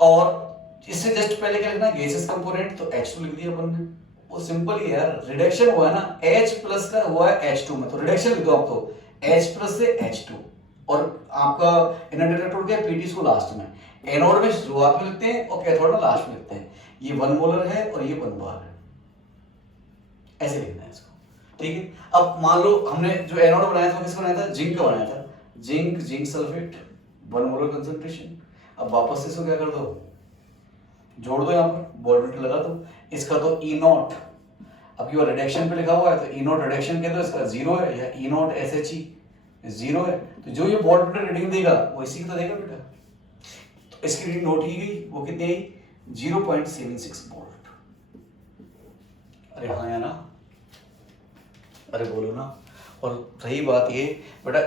और इससे जस्ट पहले क्या लिखना है, गैसेस कंपोनेंट, तो H2 लिख दिया अपन ने, वो सिंपल ही यार, रिडक्शन हुआ है ना, H प्लस का हुआ है H2 में, तो रिडक्शन लिख दो आप, तो H प्लस से H2, और आपका इनर्ट इलेक्ट्रोड क्या है, Pt इसको लास्ट में, एनोड में शुरुआत में लिखते हैं और कैथोड में लास्ट में लिखते हैं। ये 1 मोलर है और ये 1 बार है, ऐसे लिखना है इसको, ठीक है। अब मान लो हमने जो एनोड बनाया था किसका बनाया था, जिंक का बनाया था, जिंक सल्फेट 1 मोलर कंसंट्रेशन। अब वापस से इसको क्या कर दो, जोड़ दो, यहाँ पर बॉन्ड लगा दो, इसका तो ई नॉट, अब ये रिडक्शन पे लिखा हुआ है तो ई नॉट रिडक्शन कह दो, इसका 0 है, या ई नॉट SHE 0 है, तो जो ये बॉन्ड रीडिंग देगा वो इसी की तो देगा बेटा। तो इसकी रीडिंग नोट की गई, वो कितनी आई, 0.76 वोल्ट। अरे हाँ या ना, अरे बोलो ना। और रही बात ये बेटा,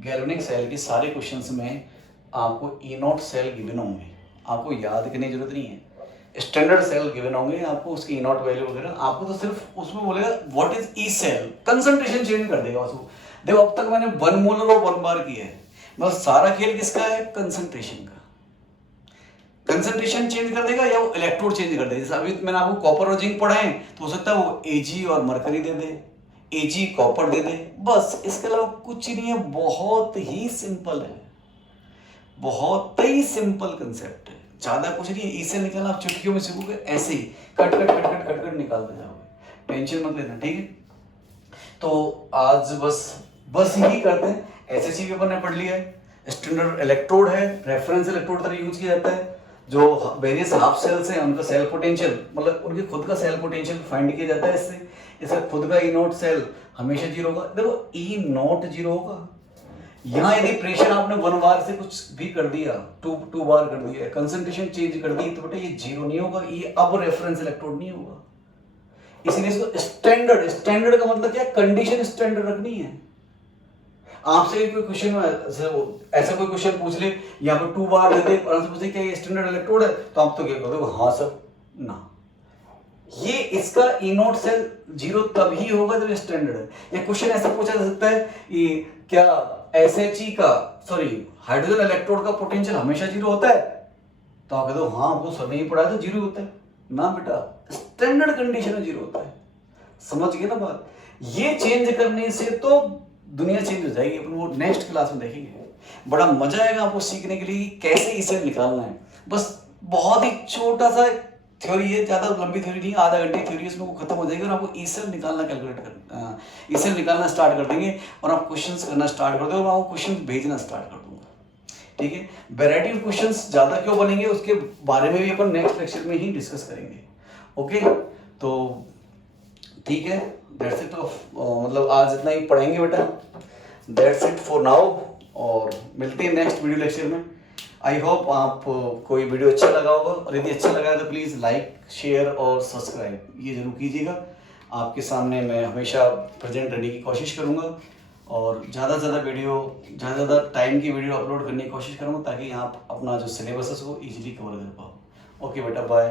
गैल्वेनिक सेल के सारे क्वेश्चंस में आपको ई नॉट सेल गिवन होंगे, आपको याद करने की जरूरत नहीं है। स्टैंडर्ड सेल गिवन होंगे आपको, उसकी ई नॉट वैल्यू वगैरह, आपको तो सिर्फ उसमें बोलेगा what is E cell, concentration change कर देगा उसको। देखो अब तक मैंने 1 मोलर और 1 बार किया है, मतलब सारा खेल किसका है, कंसंट्रेशन का। कंसंट्रेशन चेंज कर देगा या वो इलेक्ट्रोड चेंज कर देगा। जैसे अभी मैंने आपको कॉपर और जिंक पढ़ाए, तो हो सकता है वो Ag और मरकरी दे दे, Ag कॉपर दे दे, बस, इसके अलावा कुछ नहीं है। बहुत ही सिंपल है, बहुत ही सिंपल कंसेप्ट है, ज्यादा कुछ नहीं है। इसे निकालना आप चुटकियों में सीखोगे, ऐसे ही cut cut cut cut cut cut निकालते जाओगे, टेंशन मत लेना, ठीक है। तो आज बस यही करते हैं। SHE पेपर ने पढ़ लिया है, स्टैंडर्ड इलेक्ट्रोड है, रेफरेंस इलेक्ट्रोड तरह यूज किया जाता है। जो वेरियस हाफ सेल्स हैं उनका सेल पोटेंशियल, मतलब उनके खुद का सेल पोटेंशियल फाइंड किया जाता है इससे। इसका खुद का ई नॉट सेल हमेशा 0 होगा। देखो ई नॉट 0 होगा, यहाँ यदि प्रेशर आपने 1 बार से कुछ भी कर दिया, 2 बार कर दिया, कंसंट्रेशन चेंज कर दी, तो बेटा ये 0 नहीं होगा, ये अब रेफरेंस इलेक्ट्रोड नहीं होगा। इसीलिए इसको स्टैंडर्ड का मतलब क्या, कंडीशन स्टैंडर्ड रखनी है। आपसे कोई क्वेश्चन ऐसा कोई क्वेश्चन पूछ ले, यहाँ पर 2 बार दे दे और हमसे पूछे क्या ये स्टैंडर्ड इलेक्ट्रोड है, तो आप तो क्या कहोगे, हाँ सर ना। ये इसका ई नॉट सेल 0 तभी होगा जब स्टैंडर्ड है। ये क्वेश्चन ऐसा पूछा जा सकता है कि क्या SHE का, सॉरी हाइड्रोजन इलेक्ट्रोड का पोटेंशियल हमेशा 0 होता है, तो आप कहते हो हाँ वो सर नहीं पढ़ा तो 0 होता है ना बेटा, स्टैंडर्ड कंडीशन में 0 होता है। समझ गए ना बात। ये चेंज करने से तो दुनिया चेंज हो जाएगी, अपन वो नेक्स्ट क्लास में देखेंगे। बड़ा मजा आएगा आपको सीखने के लिए कैसे इसे निकालना है। बस बहुत ही छोटा सा थ्योरी है, ज्यादा लंबी थ्योरी नहीं, आधा घंटे थ्योरी इसमें वो खत्म हो जाएगी और आपको ईसेल निकालना ईसेल निकालना स्टार्ट कर देंगे और आप क्वेश्चंस करना स्टार्ट कर दो और आपको क्वेश्चन भेजना स्टार्ट कर दूंगा, ठीक है। वैरायटी ऑफ क्वेश्चंस ज्यादा क्यों बनेंगे उसके बारे में भी अपन नेक्स्ट लेक्चर में ही डिस्कस करेंगे, ओके। तो ठीक है। दैट्स इट ऑफ मतलब आज इतना ही पढ़ेंगे बेटा. That's it for now. और मिलते हैं नेक्स्ट वीडियो लेक्चर में. आई होप आप कोई वीडियो अच्छा लगा होगा, और यदि अच्छा लगा तो प्लीज़ लाइक, शेयर और सब्सक्राइब ये जरूर कीजिएगा. आपके सामने मैं हमेशा प्रेजेंट रहने की कोशिश करूँगा, और ज़्यादा से ज़्यादा टाइम की वीडियो अपलोड करने की कोशिश करूँगा, ताकि आप अपना जो सिलेबस है उसको ईजिली कवर कर पाओ. ओके बेटा, बाय.